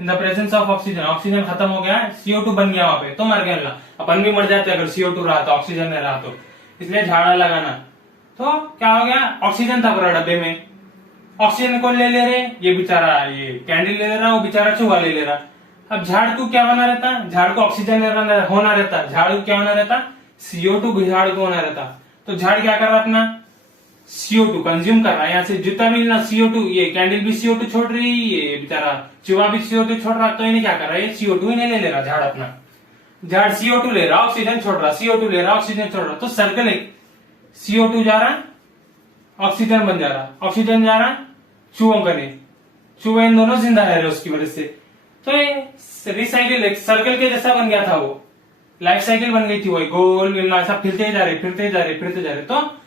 इन the presence of oxygen, oxygen खत्म हो गया, CO2 बन गया वहां पे, तो मर गए ना। अपन भी मर जाते अगर CO2 रहा तो, ऑक्सीजन नहीं रहा तो। इसलिए झाड़ा लगाना, तो क्या हो गया, ऑक्सीजन था पूरा डब्बे में, ऑक्सीजन कौन ले रहे, ये बेचारा ये कैंडल ले रहा, वो बेचारा चूहा ले रहा। अब झाड़ को क्या होना रहता, झाड़ को ऑक्सीजन होना रहता, झाड़ को क्या होना रहता, CO2 झाड़ को होना रहता। तो झाड़ क्या कर रहा अपना, CO2 कंज्यूम कर रहा है, यहाँ से जितना भी ना CO2, ये कैंडल भी CO2 छोड़ रही, ये बेचारा चूहा भी CO2 छोड़ रहा, तो इन्हें क्या कर रहा है, CO2 इन्हें ले रहा झाड़ अपना। झाड़ CO2 ले रहा, ऑक्सीजन छोड़ रहा, CO2 ले रहा, ऑक्सीजन छोड़ रहा, तो सर्कल एक, CO2 जा रहा, ऑक्सीजन बन जा रहा, ऑक्सीजन जा रहा चूहों का नहीं, चूहे इन दोनों जिंदा रह रहे उसकी वजह से। तो ये रिसाइकिल एक सर्कल के जैसा बन गया था, वो लाइफ साइकिल बन गई थी, वो गोल ऐसा फिरते जा रहे, फिरते जा रहे, फिरते जा रहे। तो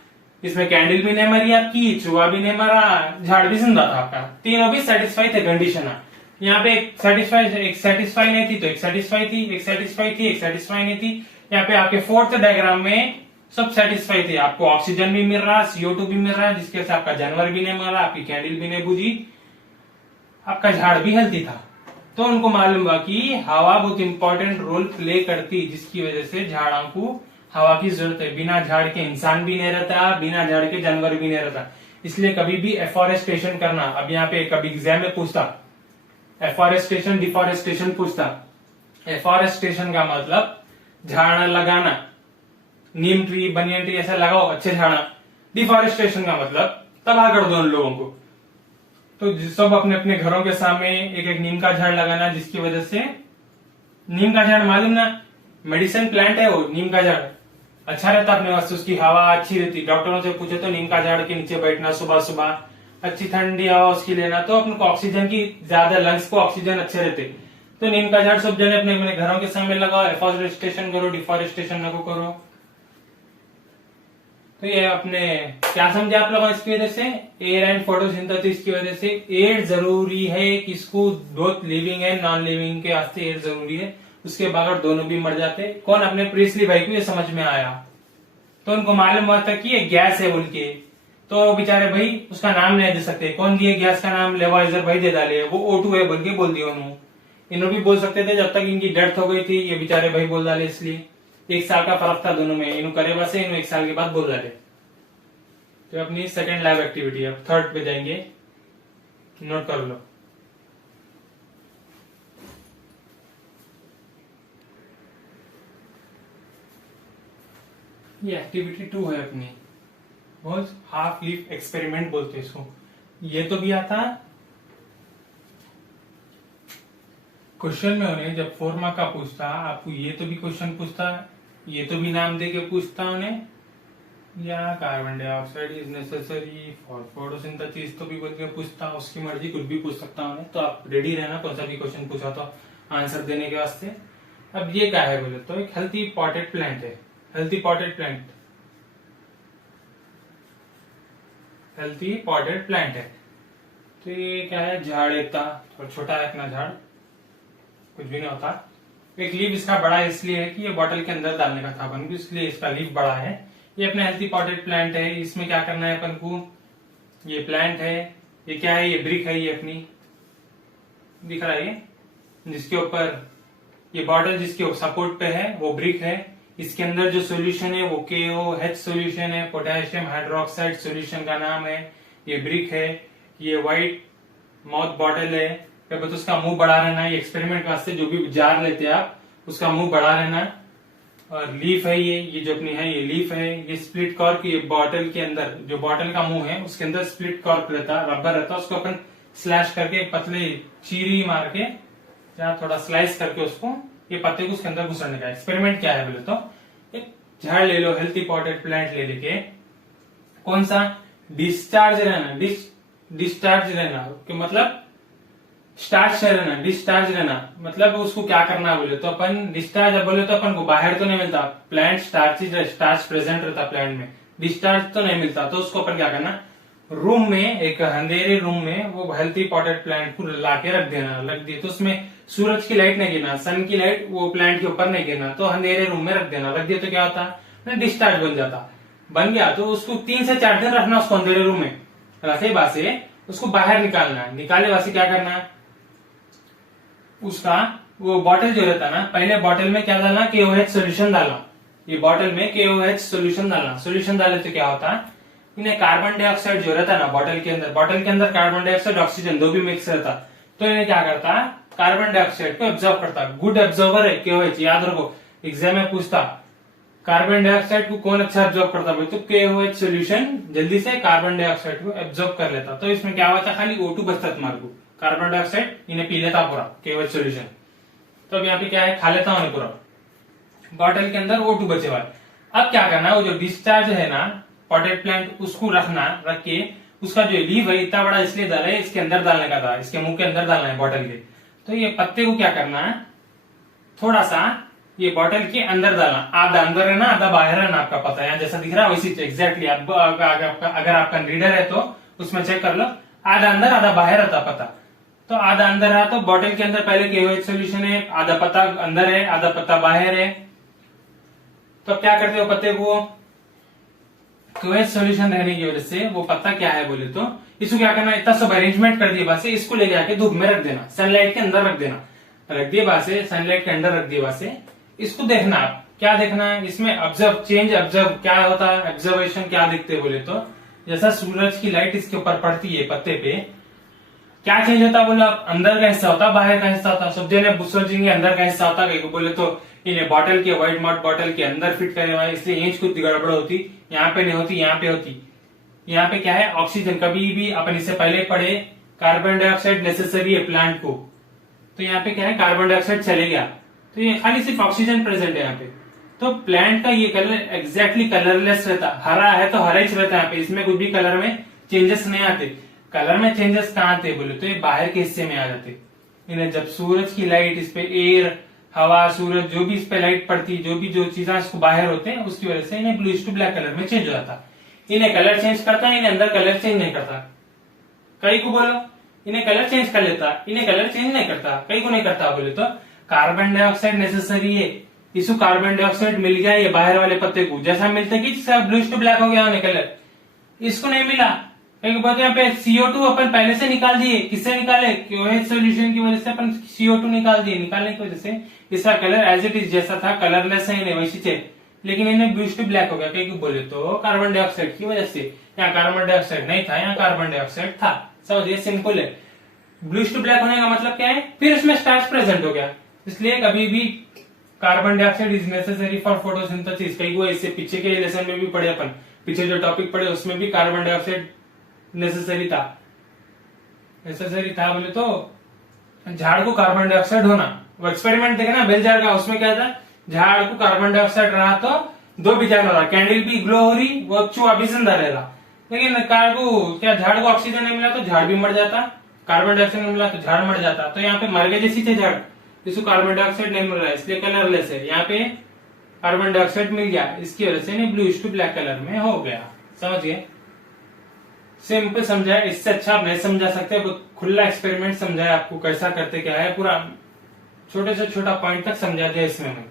इसमें कैंडल भी नहीं मरी आपकी, चूहा भी नहीं मरा, झाड़ भी जिंदा था आपका, तीनों भी सेटिस्फाई थे कंडीशन। यहाँ पे एक सेटिस्फाई नहीं थी, तो एक सेटिस्फाई थी, एक सेटिस्फाई थी, एक सेटिस्फाई नहीं थी। यहाँ पे आपके फोर्थ डायग्राम में सब सेटिस्फाई थे, आपको ऑक्सीजन भी मिल रहा, CO2 भी मिल रहा, जिसके से आपका जानवर भी नहीं मरा, आपकी कैंडल भी नहीं बुझी, आपका झाड़ भी हेल्थी था। तो उनको मालूम हुआ कि हवा बहुत इंपॉर्टेंट रोल प्ले करती, जिसकी वजह से झाड़ों को हवा की जरूरत है। बिना झाड़ के इंसान भी नहीं रहता, बिना झाड़ के जानवर भी नहीं रहता। इसलिए कभी भी एफॉरेस्टेशन करना, अब यहाँ पे कभी एग्जाम में पूछता, एफॉरेस्टेशन डिफॉरेस्टेशन पूछता। एफॉरेस्टेशन का मतलब झाड़ लगाना, नीम ट्री, बनियन ट्री ऐसा लगाओ, अच्छे झाड़ा। डिफॉरेस्टेशन का मतलब तबाह कर दो उन लोगों को। तो सब अपने अपने घरों के सामने एक एक नीम का झाड़ लगाना, जिसकी वजह से, नीम का झाड़ मालूम ना, मेडिसिन प्लांट है वो, नीम का झाड़ अच्छा रहता अपने वास्ते, उसकी हवा अच्छी रहती। डॉक्टरों से पूछे तो नीम का झाड़ के नीचे बैठना सुबह सुबह, अच्छी ठंडी हवा उसकी लेना, तो अपन को ऑक्सीजन की ज्यादा, लंग्स को ऑक्सीजन अच्छे रहते। तो नीम का झाड़ सब जने अपने अपने घरों के सामने लगाओ, एफॉरेस्टेशन करो, डिफॉरेस्टेशन न करो। तो ये अपने क्या समझे आप लोग इसकी वजह से, एयर एंड फोटोसिंथेसिस की वजह से एयर जरूरी है, किसको, both living and non living के वास्ते एयर जरूरी है। उसके बगैर दोनों भी मर जाते। कौन, अपने प्रीस्ली भाई को ये समझ में आया, तो उनको मालूम हुआ था कि ये गैस है बोल के, तो बेचारे भाई उसका नाम नहीं दे सकते। कौन दिए गैस का नाम, लेवाइजर भाई दे डाले, वो O2 है बोल के बोल दिया उन्होंने। इन्हों भी बोल सकते थे, जब तक इनकी डेथ हो गई थी, ये बेचारे भाई बोल डाले। इसलिए 1 साल का फर्क था दोनों में, इन्हों करे वैसे, इन्हों 1 साल के बाद बोल डाले। तो अपनी सेकेंड लैब एक्टिविटी है, थर्ड पे जाएंगे, नोट कर लो। ये एक्टिविटी 2 है अपनी, बहुत हाफ लीफ एक्सपेरिमेंट बोलते हैं इसको। ये तो भी आता क्वेश्चन में, उन्हें जब 4 मार्क का पूछता आपको, ये तो भी क्वेश्चन पूछता, ये तो भी नाम दे के पूछता उन्हें, या carbon dioxide is necessary for photosynthesis तो भी बोल के पूछता, उसकी मर्जी कुछ भी पूछ सकता उन्हें। तो आप रेडी रहना, कौन सा भी क्वेश्चन पूछा तो आंसर देने के वास्ते। अब ये क्या है बोले तो, एक हेल्थी पॉटेड प्लांट है, healthy potted plant, healthy potted plant है। तो ये क्या है, झाड़ एकता, थोड़ा छोटा है अपना झाड़, कुछ भी नहीं होता। एक लीफ इसका बड़ा है, इसलिए है कि ये बॉटल के अंदर डालने का था अपन को, इसलिए इसका लीफ बड़ा है। ये अपना हेल्थी पॉटेड प्लांट है। इसमें क्या करना है अपन को, ये प्लांट है, ये क्या है, ये ब्रिक है, ये अपनी दिख रहा है, जिसके ऊपर ये बॉटल जिसके सपोर्ट पे है वो ब्रिक है। इसके अंदर जो सोल्यूशन है वो KOH सोल्यूशन है, पोटेशियम हाइड्रोक्साइड सोल्यूशन का नाम है। ये ब्रिक है, ये व्हाइट माउथ बॉटल है। तो उसका मुंह बड़ा रहना, ये एक्सपेरिमेंट वास्ते जो भी जार लेते हैं आप, उसका मुंह बड़ा रहना। और लीफ है, ये जो अपनी है, ये लीफ है। ये स्प्लिट कॉर्क, ये बॉटल के अंदर जो बॉटल का मुंह है उसके अंदर स्प्लिट कॉर्क रहता, रबर रहता, उसको अपन स्लैश करके पतले चीरी मार के या थोड़ा स्लाइस करके उसको, ये पत्ते को उसके अंदर घुसड़ने का। एक्सपेरिमेंट क्या है बोले तो, एक झाड़ ले लो, हेल्थी पॉटेड प्लांट ले लेके, कौन सा, डिस्चार्ज रहना, डिस्चार्ज रहना कि मतलब स्टार्च रहना, डिस्चार्ज रहना, मतलब उसको क्या करना बोले तो अपन डिस्चार्ज बोले तो अपन को बाहर तो नहीं मिलता, प्लांट स्टार्च प्रेजेंट रहता प्लांट में, डिस्चार्ज तो नहीं मिलता, तो उसको अपन क्या करना, रूम में, एक अंधेरे रूम में वो हेल्थी पॉटेड प्लांट को लाके रख देना, रख दिए तो उसमें सूरज की लाइट नहीं गिरना, सन की लाइट वो प्लांट के ऊपर नहीं गिरना, तो अंधेरे रूम में रख देना, रख दिया तो क्या होता, डिस्चार्ज बन जाता, बन गया तो उसको 3 से 4 दिन रखना उसको अंधेरे रूम में, रखे बासे उसको बाहर निकालना, निकाले बासे क्या करना, उसका वो बॉटल जो रहता ना, पहले बॉटल में क्या डालना, KOH सोल्यूशन डालना, ये बॉटल में KOH सोल्यूशन डालना, सोल्यूशन डाले तो क्या होता, इन्हें कार्बन डाइऑक्साइड जो रहता ना बॉटल के अंदर कार्बन डाइऑक्साइड ऑक्सीजन दो भी मिक्स रहता, तो इन्हें क्या करता, कार्बन डाइऑक्साइड को एब्जॉर्ब करता, गुड एब्जॉर्बर है KOH, याद रखो एग्जाम में पूछता कार्बन डाइऑक्साइड को कौन अच्छा एब्जॉर्ब करता है, तो KOH सोल्यूशन जल्दी से कार्बन डाइऑक्साइड को एब्जॉर्ब कर लेता, तो इसमें क्या हुआ था, खाली O2 बचता तुम्हारे को, कार्बन डाइऑक्साइड इन्हें पी लेता पूरा KOH सोल्यूशन, तो अब यहाँ पे क्या है, खा लेता हूँ पूरा, बॉटल के अंदर O2 बचे हुआ। अब क्या करना, वो जो डिस्चार्ज है ना पॉटेड प्लांट उसको रखना, रख के उसका जो लीव है इतना बड़ा इसलिए डाला है, इसके अंदर डालने का था, इसके मुंह के अंदर डालना है बॉटल के, तो ये पत्ते को क्या करना है, थोड़ा सा ये बॉटल के अंदर डालना, आधा अंदर है ना आधा बाहर है ना, आपका पता है जैसा दिख रहा है वैसी एग्जैक्टली, अगर आपका रीडर है तो उसमें चेक कर लो, आधा अंदर आधा बाहर रहता पता, तो आधा अंदर है तो बॉटल के अंदर पहले KOH सोल्यूशन है, आधा पत्ता अंदर है आधा पत्ता बाहर है, तो क्या करते हो पत्ते को, KOH सोल्यूशन रहने की वजह से वो पत्ता क्या है बोले तो इसको क्या करना, इतना सब अरेंजमेंट कर दिया बासे, इसको लेके आके धूप में रख देना, सनलाइट के अंदर रख देना, रख दिए बासे सनलाइट के अंदर रख दिए बासे, इसको देखना आप क्या देखना है इसमें, ऑब्जर्व क्या होता है, ऑब्जर्वेशन क्या दिखते बोले तो जैसा सूरज की लाइट इसके ऊपर पड़ती है पत्ते पे, क्या चेंज होता बोला, अंदर का हिस्सा होता बाहर का हिस्सा होता, सब जने सोचेंगे अंदर का हिस्सा होता, कहीं को बोले तो इन्हें बॉटल के व्हाइट मॉट बॉटल के अंदर फिट करे हुआ है, इसलिए इंच कुछ गड़बड़ होती, यहाँ पे नहीं होती, यहाँ पे होती, यहाँ पे क्या है ऑक्सीजन, कभी भी अपन इससे पहले पढ़े कार्बन डाइऑक्साइड नेसेसरी है प्लांट को, तो यहाँ पे क्या है कार्बन डाइऑक्साइड चले गया, तो ये खाली सिर्फ ऑक्सीजन प्रेजेंट है यहाँ पे, तो प्लांट का ये कलर एग्जैक्टली कलरलेस रहता, हरा है तो हरा ही रहता है यहाँ पे, इसमें कुछ भी कलर में चेंजेस नहीं आते, कलर में चेंजेस कहाँ आते बोले तो ये बाहर के हिस्से में आ जाते, इन्हें जब सूरज की लाइट इस पे एयर हवा सूरज जो भी इस पे लाइट पड़ती, जो चीजें इसको बाहर होते हैं उसकी वजह से इन्हें ब्लूइश टू ब्लैक कलर में चेंज हो जाता, इन्हें कलर चेंज करता है, इन्हें अंदर कलर चेंज नहीं करता, कई को बोलो इन्हें कलर चेंज कर लेता, इन्हें कलर चेंज नहीं करता, कई को नहीं करता बोले तो कार्बन डाइऑक्साइड नेसेसरी है, इसको कार्बन डाइऑक्साइड मिल गया ये बाहर वाले पत्ते को, जैसा मिलता है कि ब्लूइश टू ब्लैक हो गया कलर, इसको नहीं मिला, यहाँ पे CO2 अपन पहले से निकाल दिए, किससे निकाले, KOH सोल्यूशन की वजह से अपन CO2 निकाल दिए, निकालने की वजह से इसका कलर एज इट इज जैसा था कलरलेस है इन्हें वैसी थे, लेकिन इन्हें ब्लूइश टू ब्लैक हो गया, कहीं बोले तो कार्बन डाइऑक्साइड की वजह से, यहाँ कार्बन डाइऑक्साइड नहीं था यहाँ कार्बन डाइऑक्साइड था, समझिए सिंपल है, ब्लूइश टू ब्लैक होने का मतलब क्या है, फिर उसमें स्टार्च प्रेजेंट हो गया, इसलिए कभी भी carbon dioxide is necessary for photosynthesis, कई को इससे पीछे के लेसन में भी पढ़े अपन, पीछे जो टॉपिक पढ़े उसमें भी कार्बन डाइऑक्साइड नेसेसरी था बोले तो झाड़ को कार्बन डाइऑक्साइड होना, वो एक्सपेरिमेंट देखे ना बेलजार का, उसमें क्या था, झाड़ को कार्बन डाइऑक्साइड रहा तो दो बीजान हो रहा, कैंडल भी ग्लो हो रही, वो चूहा भी जिंदा रहेगा, लेकिन झाड़ को ऑक्सीजन नहीं मिला तो झाड़ भी मर जाता, कार्बन डाइऑक्साइड नहीं मिला तो झाड़ मर जाता, तो यहाँ पे मर गए जैसी थे झाड़, इसको कार्बन डाइऑक्साइड नहीं मिल रहा है इसलिए कलरलेस है, यहाँ पे कार्बन डाइऑक्साइड मिल गया इसकी वजह से ब्लूइश टू ब्लैक कलर में हो गया, समझ गए, सिंपल समझाया, इससे अच्छा आप नहीं समझा सकते, खुला एक्सपेरिमेंट समझाया आपको कैसा करते क्या है, पूरा छोटे से छोटा पॉइंट तक समझा दिया इसमें, मैं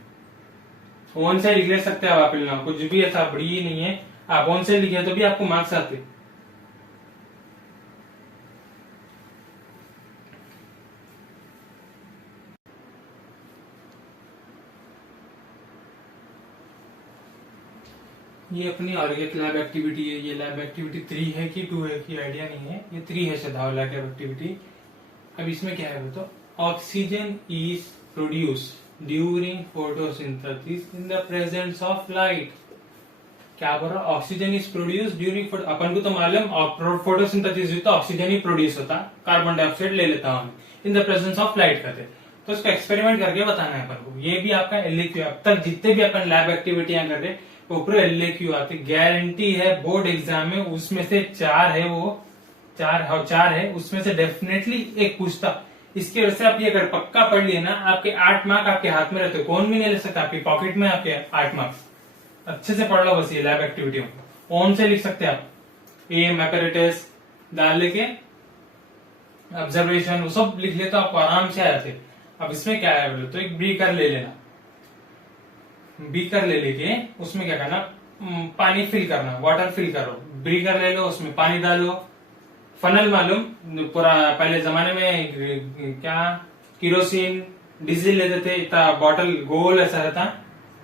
फोन से लिख ले सकते हैं आप, कुछ भी ऐसा बड़ी नहीं है, आप फोन से लिखे तो भी आपको मार्क्स आते, ये अपनी ऑर्गेनिक लैब एक्टिविटी है, ये लैब एक्टिविटी 3 है कि 2 है कि आइडिया नहीं है, ये 3 है श्रद्धा लैब एक्टिविटी। अब इसमें क्या है तो oxygen is produce during photosynthesis in the presence of light. क्या बोल रहा, ऑक्सीजन इज प्रोड्यूस ड्यूरिंग, अपन को तो मालूम फोटोसिंथेसिस तो ऑक्सीजन ही प्रोड्यूस होता, कार्बन डाइऑक्साइड ले लेता हूँ इन द प्रेजेंस ऑफ लाइट करते, तो उसका एक्सपेरिमेंट करके बताना है अपन को। ये भी आपका एलएक्यू, अब तक जितने भी अपन लैब एक्टिविटियां कर रहे ऊपर एलएक्यू आते, गारंटी है बोर्ड एग्जाम में उसमें से 4 है, वो 4 है उसमें से डेफिनेटली एक पूछता, इसकी वजह से आप ये अगर पक्का पढ़ लिए ना, आपके 8 मार्क आपके हाथ में रहते, कौन भी नहीं ले सकता आपकी पॉकेट में आपके 8 मार्क्स। अच्छे से पढ़ लो बस ये लैब एक्टिविटी में, ओन से लिख सकते हैं आप, एम एपरेटस डाल लेके ऑब्जर्वेशन वो सब लिख ले तो आपको आराम से आ जाते। अब इसमें क्या है बोले तो एक बीकर ले लेना, बीकर ले लेके उसमें क्या करना, पानी फिल करना, वाटर फिल करो, बीकर ले लो उसमें पानी डालो। फनल मालूम, पूरा पहले जमाने में क्या किरोसिन डीजल लेते थे, इतना बॉटल गोल ऐसा रहता,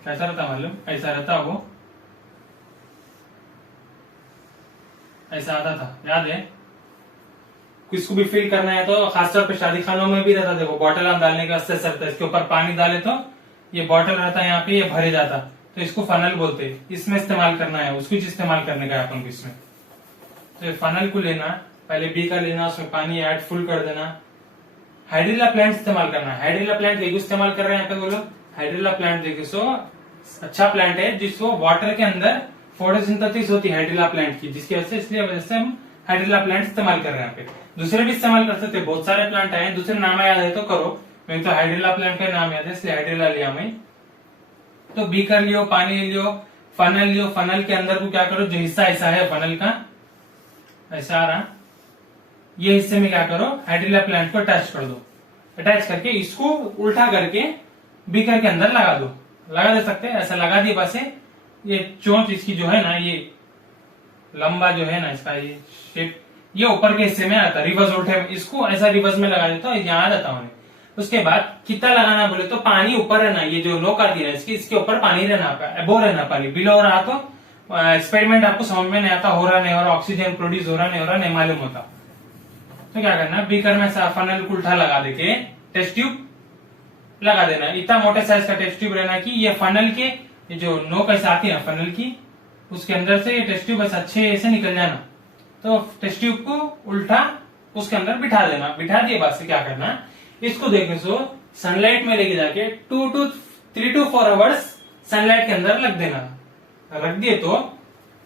कैसा रहता मालूम, ऐसा रहता वो, ऐसा आता था, याद है? किसको भी फिल करना है तो खासतौर पे शादी खानों में भी रहता, देखो बॉटल हम डालने का असर रहता है, इसके ऊपर पानी डाले तो ये बॉटल रहता है यहाँ पे, ये भरे जाता, तो इसको फनल बोलते हैं। इसमें इस्तेमाल करना है, उसको इस्तेमाल करने का है अपन को इसमें। तो फनल को लेना, पहले बीकर लेना, उसमें पानी ऐड फुल कर देना। हाइड्रिला प्लांट इस्तेमाल करना है। हाइड्रिला प्लांट देखो इस्तेमाल कर रहे हैं यहाँ पे बोलो, हाइड्रिला प्लांट देखो सो अच्छा प्लांट है जिसको वाटर के अंदर फोटोसिंथेसिस होती है हाइड्रिला प्लांट की, जिसकी वजह से हम हाइड्रिला प्लांट इस्तेमाल कर रहे हैं यहाँ पे। दूसरे भी इस्तेमाल कर सकते, बहुत सारे प्लांट आए हैं, दूसरे नाम याद है तो करो, मैं तो हाइड्रिला प्लांट का नाम याद है इसलिए हाइड्रिला लिया मैं। तो बीकर लियो, पानी लियो, फनल लियो, फनल के अंदर को क्या करो, जो हिस्सा ऐसा है फनल का ऐसा आ रहा, ये हिस्से में क्या करो, हाइड्रिला प्लांट को अटैच कर दो। अटैच करके इसको उल्टा करके बीकर के अंदर लगा दो, लगा दे सकते हैं, ऐसा लगा दिए बस। ये चोंच इसकी जो है ना, ये लंबा जो है ना इसका ये शेप, ये ऊपर के हिस्से में आता है, रिवर्स उल्टे, इसको ऐसा रिवर्स में लगा देता हूँ, यहाँ आता हूँ। उसके बाद कितना लगाना बोले तो पानी ऊपर रहना, ये जो नोक आती है इसकी, इसके ऊपर पानी रहना, अबो रहना पानी, बिलो रहा तो एक्सपेरिमेंट आपको समझ में नहीं आता, हो रहा नहीं हो रहा, ऑक्सीजन प्रोड्यूस हो रहा नहीं हो रहा, नहीं मालूम होता। तो क्या करना, बीकर में फनल को उल्टा लगा देके टेस्ट ट्यूब लगा देना। इतना मोटे साइज का टेस्ट ट्यूब रहना कि ये फनल के ये जो नोक ऐसे आती है फनल की, उसके अंदर से ये टेस्ट ट्यूब बस अच्छे से निकल जाना। तो टेस्ट ट्यूब को उल्टा उसके अंदर बिठा देना। बिठा दिए बाद से क्या करना, इसको देखो सो सनलाइट में लेके जाके 3 to 4 आवर्स सनलाइट के अंदर रख देना। रख दिए तो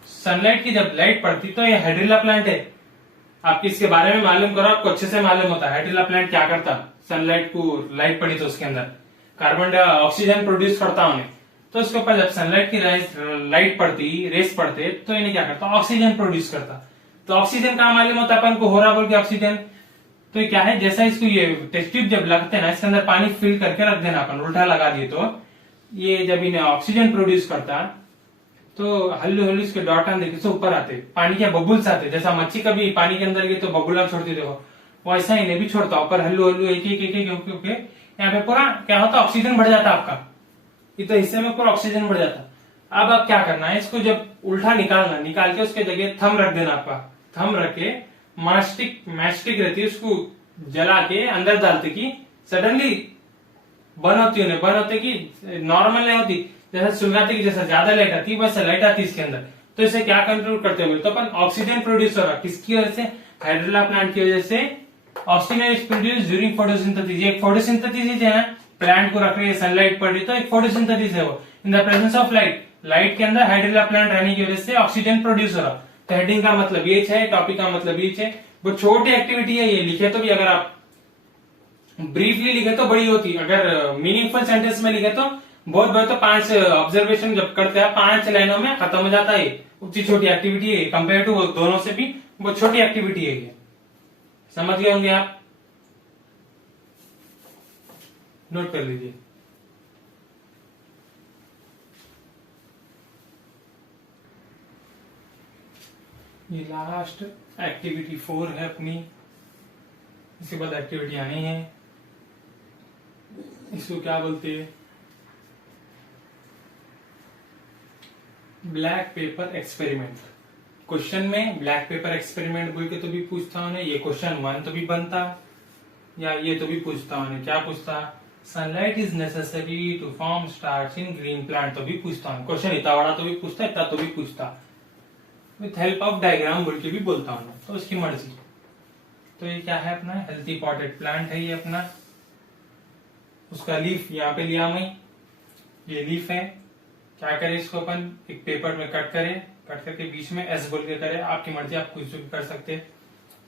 सनलाइट की जब लाइट पड़ती तो ये हाइड्रिला प्लांट है, आप इसके बारे में मालूम करो, आपको अच्छे से मालूम होता है हाइड्रिला प्लांट क्या करता। सनलाइट को लाइट पड़ी तो उसके अंदर कार्बन ऑक्सीजन प्रोड्यूस करता उन्हें, तो उसके ऊपर जब सनलाइट की लाइट पड़ती, रेस पड़ते, तो इन्हें क्या करता, ऑक्सीजन प्रोड्यूस करता। तो ऑक्सीजन कहाँ मालूम होता अपन को, हो रहा बोल के ऑक्सीजन। तो क्या है, जैसा इसको ये टेस्ट ट्यूब जब लगते हैं ना, इसके अंदर पानी फिल करके रख देना अपन, उल्टा लगा दिए तो ये जब इन्हें ऑक्सीजन प्रोड्यूस करता तो हल्लू हल्लू इसके डॉटन देखे तो ऊपर आते, पानी के बबुल्स आते, जैसा मच्छी कभी पानी के अंदर गई तो बबुला छोड़ती देखो, वैसा इन्हें भी छोड़ता ऊपर हल्लू हल्लू एक एक एक एक यहाँ पे पूरा क्या होता, ऑक्सीजन बढ़ जाता आपका, इतना हिस्से में पूरा ऑक्सीजन बढ़ जाता। अब आप क्या करना है, इसको जब उल्टा निकालना, निकाल के उसके जगह थम रख देना आपका, थम रख के मैस्टिक रहती है उसको जला के अंदर डालते कि सडनली बर्न होती है, बर्न होते कि नॉर्मल नहीं होती, जैसा सुलगाते कि जैसा ज्यादा लाइट आती है वैसे लाइट आती है इसके अंदर। तो इसे क्या कंट्रोल करते हैं तो अपन ऑक्सीजन प्रोड्यूस हो रहा, किसकी वजह से, हाइड्रिला प्लांट की वजह से oxygen is produce during photosynthesis. एक फोटोसिंथेसिस है ना, प्लांट को रख रही है, सनलाइट पड़ रही तो एक फोटोसिंथेसिस है वो, इन the presence of light, light के अंदर हाइड्रिला प्लांट रहने की वजह से ऑक्सीजन प्रोड्यूस हो रहा। तो हेडिंग का मतलब ये है, टॉपिक का मतलब ये है, वो छोटी एक्टिविटी है, ये लिखे तो भी अगर आप ब्रीफली लिखे तो बड़ी होती, अगर मीनिंगफुल सेंटेंस में लिखे तो बहुत बहुत तो 5 ऑब्जर्वेशन जब करते हैं 5 लाइनों में खत्म हो जाता है। उतनी छोटी एक्टिविटी है कंपेयर टू दोनों से भी बहुत छोटी एक्टिविटी है ये, समझ गए होंगे आप, नोट कर लीजिए। ये लास्ट एक्टिविटी 4 है अपनी, इसके बाद एक्टिविटी आनी है, इसको क्या बोलते हैं, ब्लैक पेपर एक्सपेरिमेंट। क्वेश्चन में ब्लैक पेपर एक्सपेरिमेंट बोल के तो भी पूछता हूं, ये क्वेश्चन 1 तो भी बनता, या ये तो भी पूछता हूं, क्या पूछता, sunlight is necessary to form starch in green plant तो भी पूछता हूं, क्वेश्चन इतना बड़ा तो भी पूछता, इतना तो भी पूछता, विथ हेल्प ऑफ डायग्राम बोल के भी बोलता हूं, तो उसकी मर्जी। तो ये क्या है अपना हेल्थी पॉटेड प्लांट है ये अपना, उसका लीफ यहाँ पे लिया मैं, ये लीफ है, क्या करें इसको अपन एक पेपर में कट करें, कट करके बीच में एस बोल के करें, आपकी मर्जी आप कुछ भी कर सकते हैं।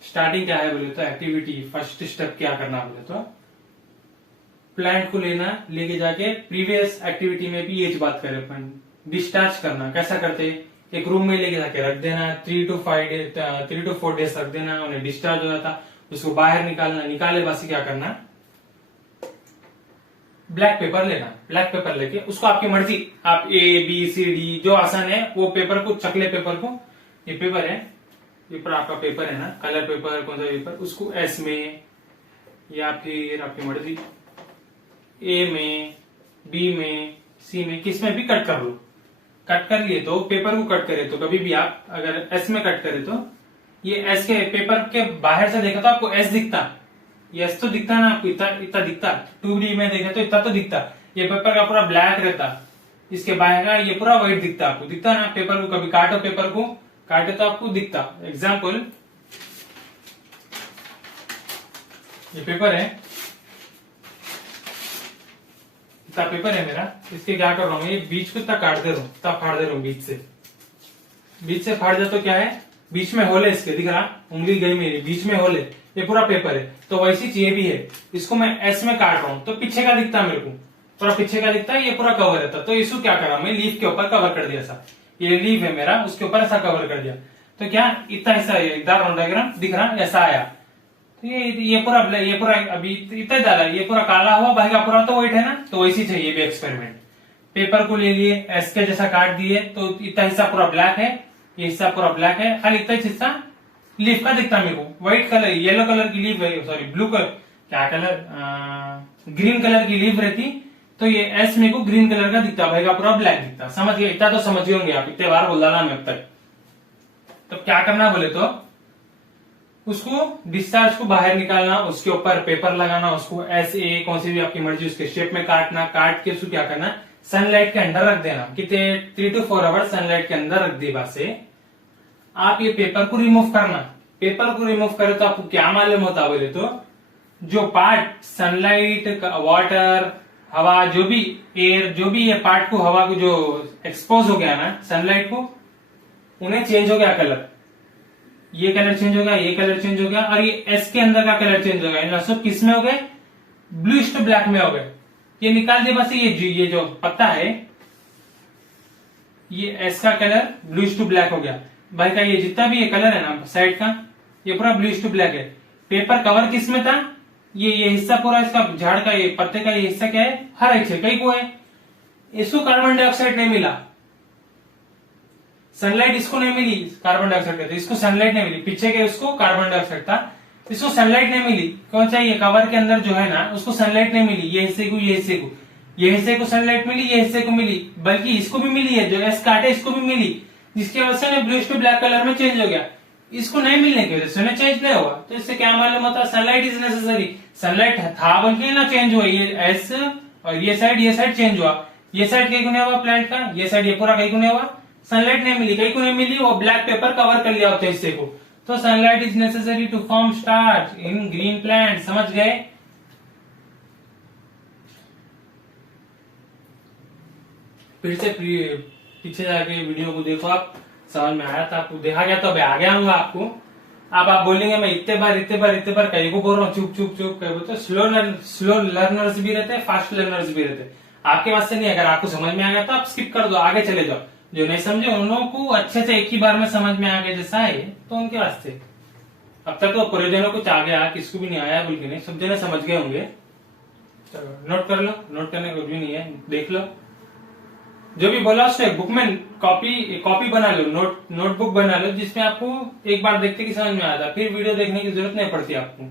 स्टार्टिंग क्या है बोले तो एक्टिविटी, फर्स्ट स्टेप क्या करना बोले तो प्लांट को लेके जाके प्रीवियस एक्टिविटी में भी ये बात करें अपन, डिस्चार्ज करना। कैसा करते, एक रूम में लेके जाके रख देना, 3 to 4 डेज रख देना, उन्हें डिस्चार्ज हो जाता, उसको बाहर निकालना, निकाले बासी क्या करना, ब्लैक पेपर लेना, ब्लैक पेपर लेके उसको आपकी मर्जी, आप ABCD जो आसान है वो पेपर को, चकले पेपर को, ये पेपर है, पेपर आपका पेपर है ना, कलर पेपर, कौन सा पेपर, उसको S में या फिर आपकी मर्जी A में, B में, C में, किस में भी कट कर लो। कट कर लिए तो पेपर को कट करे तो कभी भी आप अगर S में कट करे तो ये S के पेपर के बाहर से देखा तो आपको S दिखता, ये S तो दिखता ना आपको, इतना इतना दिखता, 2D में देखे तो इतना तो दिखता, ये पेपर का पूरा ब्लैक रहता, इसके बाहर का ये पूरा व्हाइट दिखता, आपको दिखता ना। पेपर को कभी काटो, पेपर को काटे तो आपको दिखता। एग्जाम्पल, ये पेपर है, इतना पेपर है मेरा, इसके क्या कर रहा हूँ, ये बीच को इतना काट दे रहा हूँ, इतना फाड़ दे रहा हूँ बीच से फाड़ दे तो क्या है, बीच में होल है, इसके दिख रहा, उंगली गई मेरी, बीच में होल है, ये पूरा पेपर है। तो वैसी चीज भी है, इसको मैं S में काट रहा हूँ तो पीछे का दिखता मेरे को, पूरा पीछे का दिखता है, ये पूरा कवर रहता। तो इसको क्या करा, मैं लीफ के ऊपर कवर कर दिया, ऐसा ये लीफ है मेरा, उसके ऊपर ऐसा कवर कर दिया, तो क्या इतना हिस्सा डायग्राम दिख रहा, ऐसा आया। तो ये पूरा अभी इतना डाला, ये पूरा काला हुआ, बाकी का पूरा तो व्हाइट है ना। तो वैसी चाहिए भी एक्सपेरिमेंट, पेपर को ले लिए, S के जैसा काट दिए, तो इतना हिस्सा पूरा ब्लैक है, ये हिस्सा पूरा ब्लैक है, खाली इतना हिस्सा लीफ का दिखता मेरे को, व्हाइट कलर, येलो कलर की लीफ है, सॉरी ब्लू कलर, क्या कलर, ग्रीन कलर की लीफ रहती, तो ये S मेरे को ग्रीन कलर का दिखता, भाई का पूरा ब्लैक दिखता। समझ गए, इतना तो समझ गए होंगे आप, इतने बार बोल डाला मैं अब तक। तो क्या करना बोले तो उसको डिस्चार्ज को बाहर निकालना, उसके ऊपर पेपर लगाना, उसको ऐसे कौन सी भी आपकी मर्जी उसके शेप में काटना, काट के उसको क्या करना, सनलाइट के अंदर रख देना, कितने 3 to 4 आवर्स सनलाइट के अंदर रख देगा से आप ये पेपर को रिमूव करना। पेपर को रिमूव करे तो आपको क्या मालूम होता बोले तो जो पार्ट सनलाइट, वाटर, हवा, जो भी एयर, जो भी ये पार्ट को, हवा को जो एक्सपोज हो गया ना सनलाइट को, उन्हें चेंज हो गया कलर, ये कलर चेंज हो गया, ये कलर चेंज हो गया, और ये S के अंदर का कलर चेंज हो गया, सब किस में हो गए, ब्लूइश टू ब्लैक में हो गए। ये निकाल दिए बस, ये जो पत्ता है, ये S का कलर ब्लूइश टू ब्लैक हो गया, भाई का ये जितना भी ये कलर है ना साइड का, ये पूरा ब्लूइश टू ब्लैक है। पेपर कवर किस में था, ये हिस्सा पूरा, इसका झाड़ का, ये पत्ते का ये हिस्सा क्या है, हर एक कई को है, इसको कार्बन डाइऑक्साइड नहीं मिला, सनलाइट इसको नहीं मिली, कार्बन डाइऑक्साइड कहते, इसको सनलाइट नहीं मिली, पीछे के उसको कार्बन डाइऑक्साइड था, इसको सनलाइट नहीं मिली। कौन सा ये कवर के अंदर जो है ना, उसको सनलाइट नहीं मिली, ये हिस्से को, ये हिस्से को, ये हिस्से को सनलाइट मिली, ये हिस्से को मिली, बल्कि इसको भी मिली है, जो S काटे इसको भी मिली, जिसकी वजह से ब्लूइश टू ब्लैक कलर में चेंज हो गया। इसको नहीं मिलने की वजह से चेंज नहीं हुआ, तो इससे क्या मालूम होता, सनलाइट इज नेसेसरी, सनलाइट था बल्कि ना चेंज हुआ, ये S और ये साइड चेंज हुआ, ये साइड कहीं को नहीं हुआ प्लांट का, ये साइड ये पूरा कहीं को नहीं हुआ, सनलाइट नहीं मिली, कहीं को नहीं मिली, वो ब्लैक पेपर कवर कर लिया होता है हिस्से को। तो sunlight is necessary to form starch in green plant. समझ गए, फिर से पीछे जाके वीडियो को देखो, आप समझ में आया था, आपको देखा गया तो अभी आगे आऊंगा आपको। अब आप बोलेंगे मैं इतने बार कहीं को बोल रहा हूँ, चुप कहीं बोलते, स्लो लर्नर्स भी रहते हैं, फास्ट लर्नर्स भी रहते हैं, आपके वास्ते नहीं। अगर आपको समझ में आ गया तो आप स्किप कर दो, आगे चले जाओ। जो नहीं समझे उन लोगों को अच्छे से एक ही बार में समझ में आ गया जैसा है तो उनके वास्ते। अब तक तो पूरे जनों कुछ आ गया, किसको भी नहीं आया बोल के नहीं, सब जने समझ गए होंगे। नोट कर लो, नोट करने को भी नहीं है, देख लो जो भी बोला उसको एक बुक में कॉपी बना लो, नोटबुक बना लो, जिसमें आपको एक बार देखते कि समझ में आता, फिर वीडियो देखने की जरूरत नहीं पड़ती आपको।